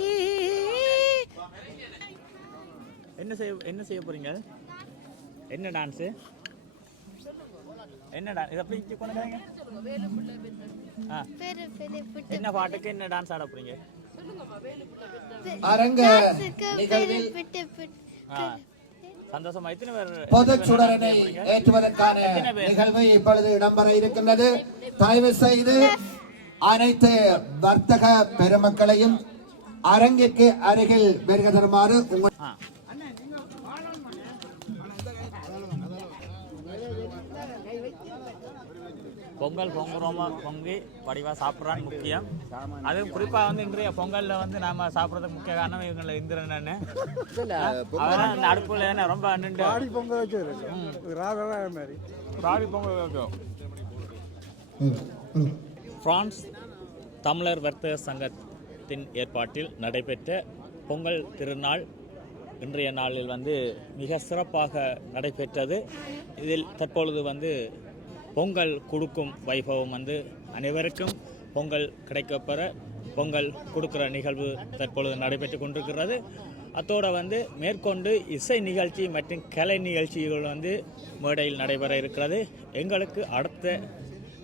என்ன செய்ய போறீங்க? என்ன டான்ஸ்? என்ன டான்ஸ்? இத அப்படி கொண்டாங்க. என்ன பாட்டுக்கு என்ன டான்ஸ் ஆட போறீங்க? அரங்க நிகழ்வில் சந்தோஷமா எத்தனை பேர் பொது சுடரனை ஏற்றுவதற்கான நிகழ்வு இப்பொழுது இடம்பெற இருக்கின்றது. தயவு செய்து அனைத்து வர்த்தக பெருமக்களையும் அரங்கிற்கு அருகில் வருகை தருமாறு பொங்கல் பொங்குறோமா பொங்கி வடிவா சாப்பிட்றான்னு முக்கியம். அதுவும் குறிப்பாக வந்து இன்றைய பொங்கலில் வந்து நாம சாப்பிட்றதுக்கு முக்கிய காரணம் இவங்களை இந்திரன் அந்த அடுப்பில் என்ன ரொம்ப நின்று ராடி பொங்கல் வைக்கும். பிரான்ஸ் தமிழர் வர்த்தக சங்கத்தின் ஏற்பாட்டில் நடைபெற்ற பொங்கல் திருநாள் இன்றைய நாளில் வந்து மிக சிறப்பாக நடைபெற்றது. இதில் தற்பொழுது வந்து பொங்கல் கொடுக்கும் வைபவம் வந்து அனைவருக்கும் பொங்கல் கிடைக்கப்பெற பொங்கல் கொடுக்குற நிகழ்வு தற்பொழுது நடைபெற்று கொண்டிருக்கிறது. அத்தோடு வந்து மேற்கொண்டு இசை நிகழ்ச்சி மற்றும் கலை நிகழ்ச்சிகள் வந்து மேடையில் நடைபெற இருக்கிறது. எங்களுக்கு அடுத்த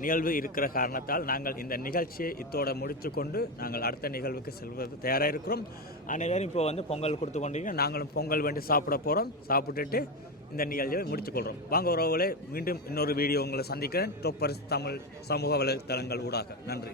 நிகழ்வு இருக்கிற காரணத்தால் நாங்கள் இந்த நிகழ்ச்சியை இத்தோடு முடித்து கொண்டு நாங்கள் அடுத்த நிகழ்வுக்கு செல்வது தயாராக இருக்கிறோம். அனைவரும் இப்போ வந்து பொங்கல் கொடுத்து கொண்டிருக்கோம். நாங்களும் பொங்கல் வேண்டி சாப்பிட போகிறோம். சாப்பிட்டுட்டு இந்த நிகழ்ச்சியை முடித்துக்கொள்கிறோம். வாங்க உறவுகளே, மீண்டும் இன்னொரு வீடியோ உங்களை சந்திக்கிறேன். டோப் பரிசு தமிழ் சமூக வலைத்தளங்கள் ஊடாக. நன்றி.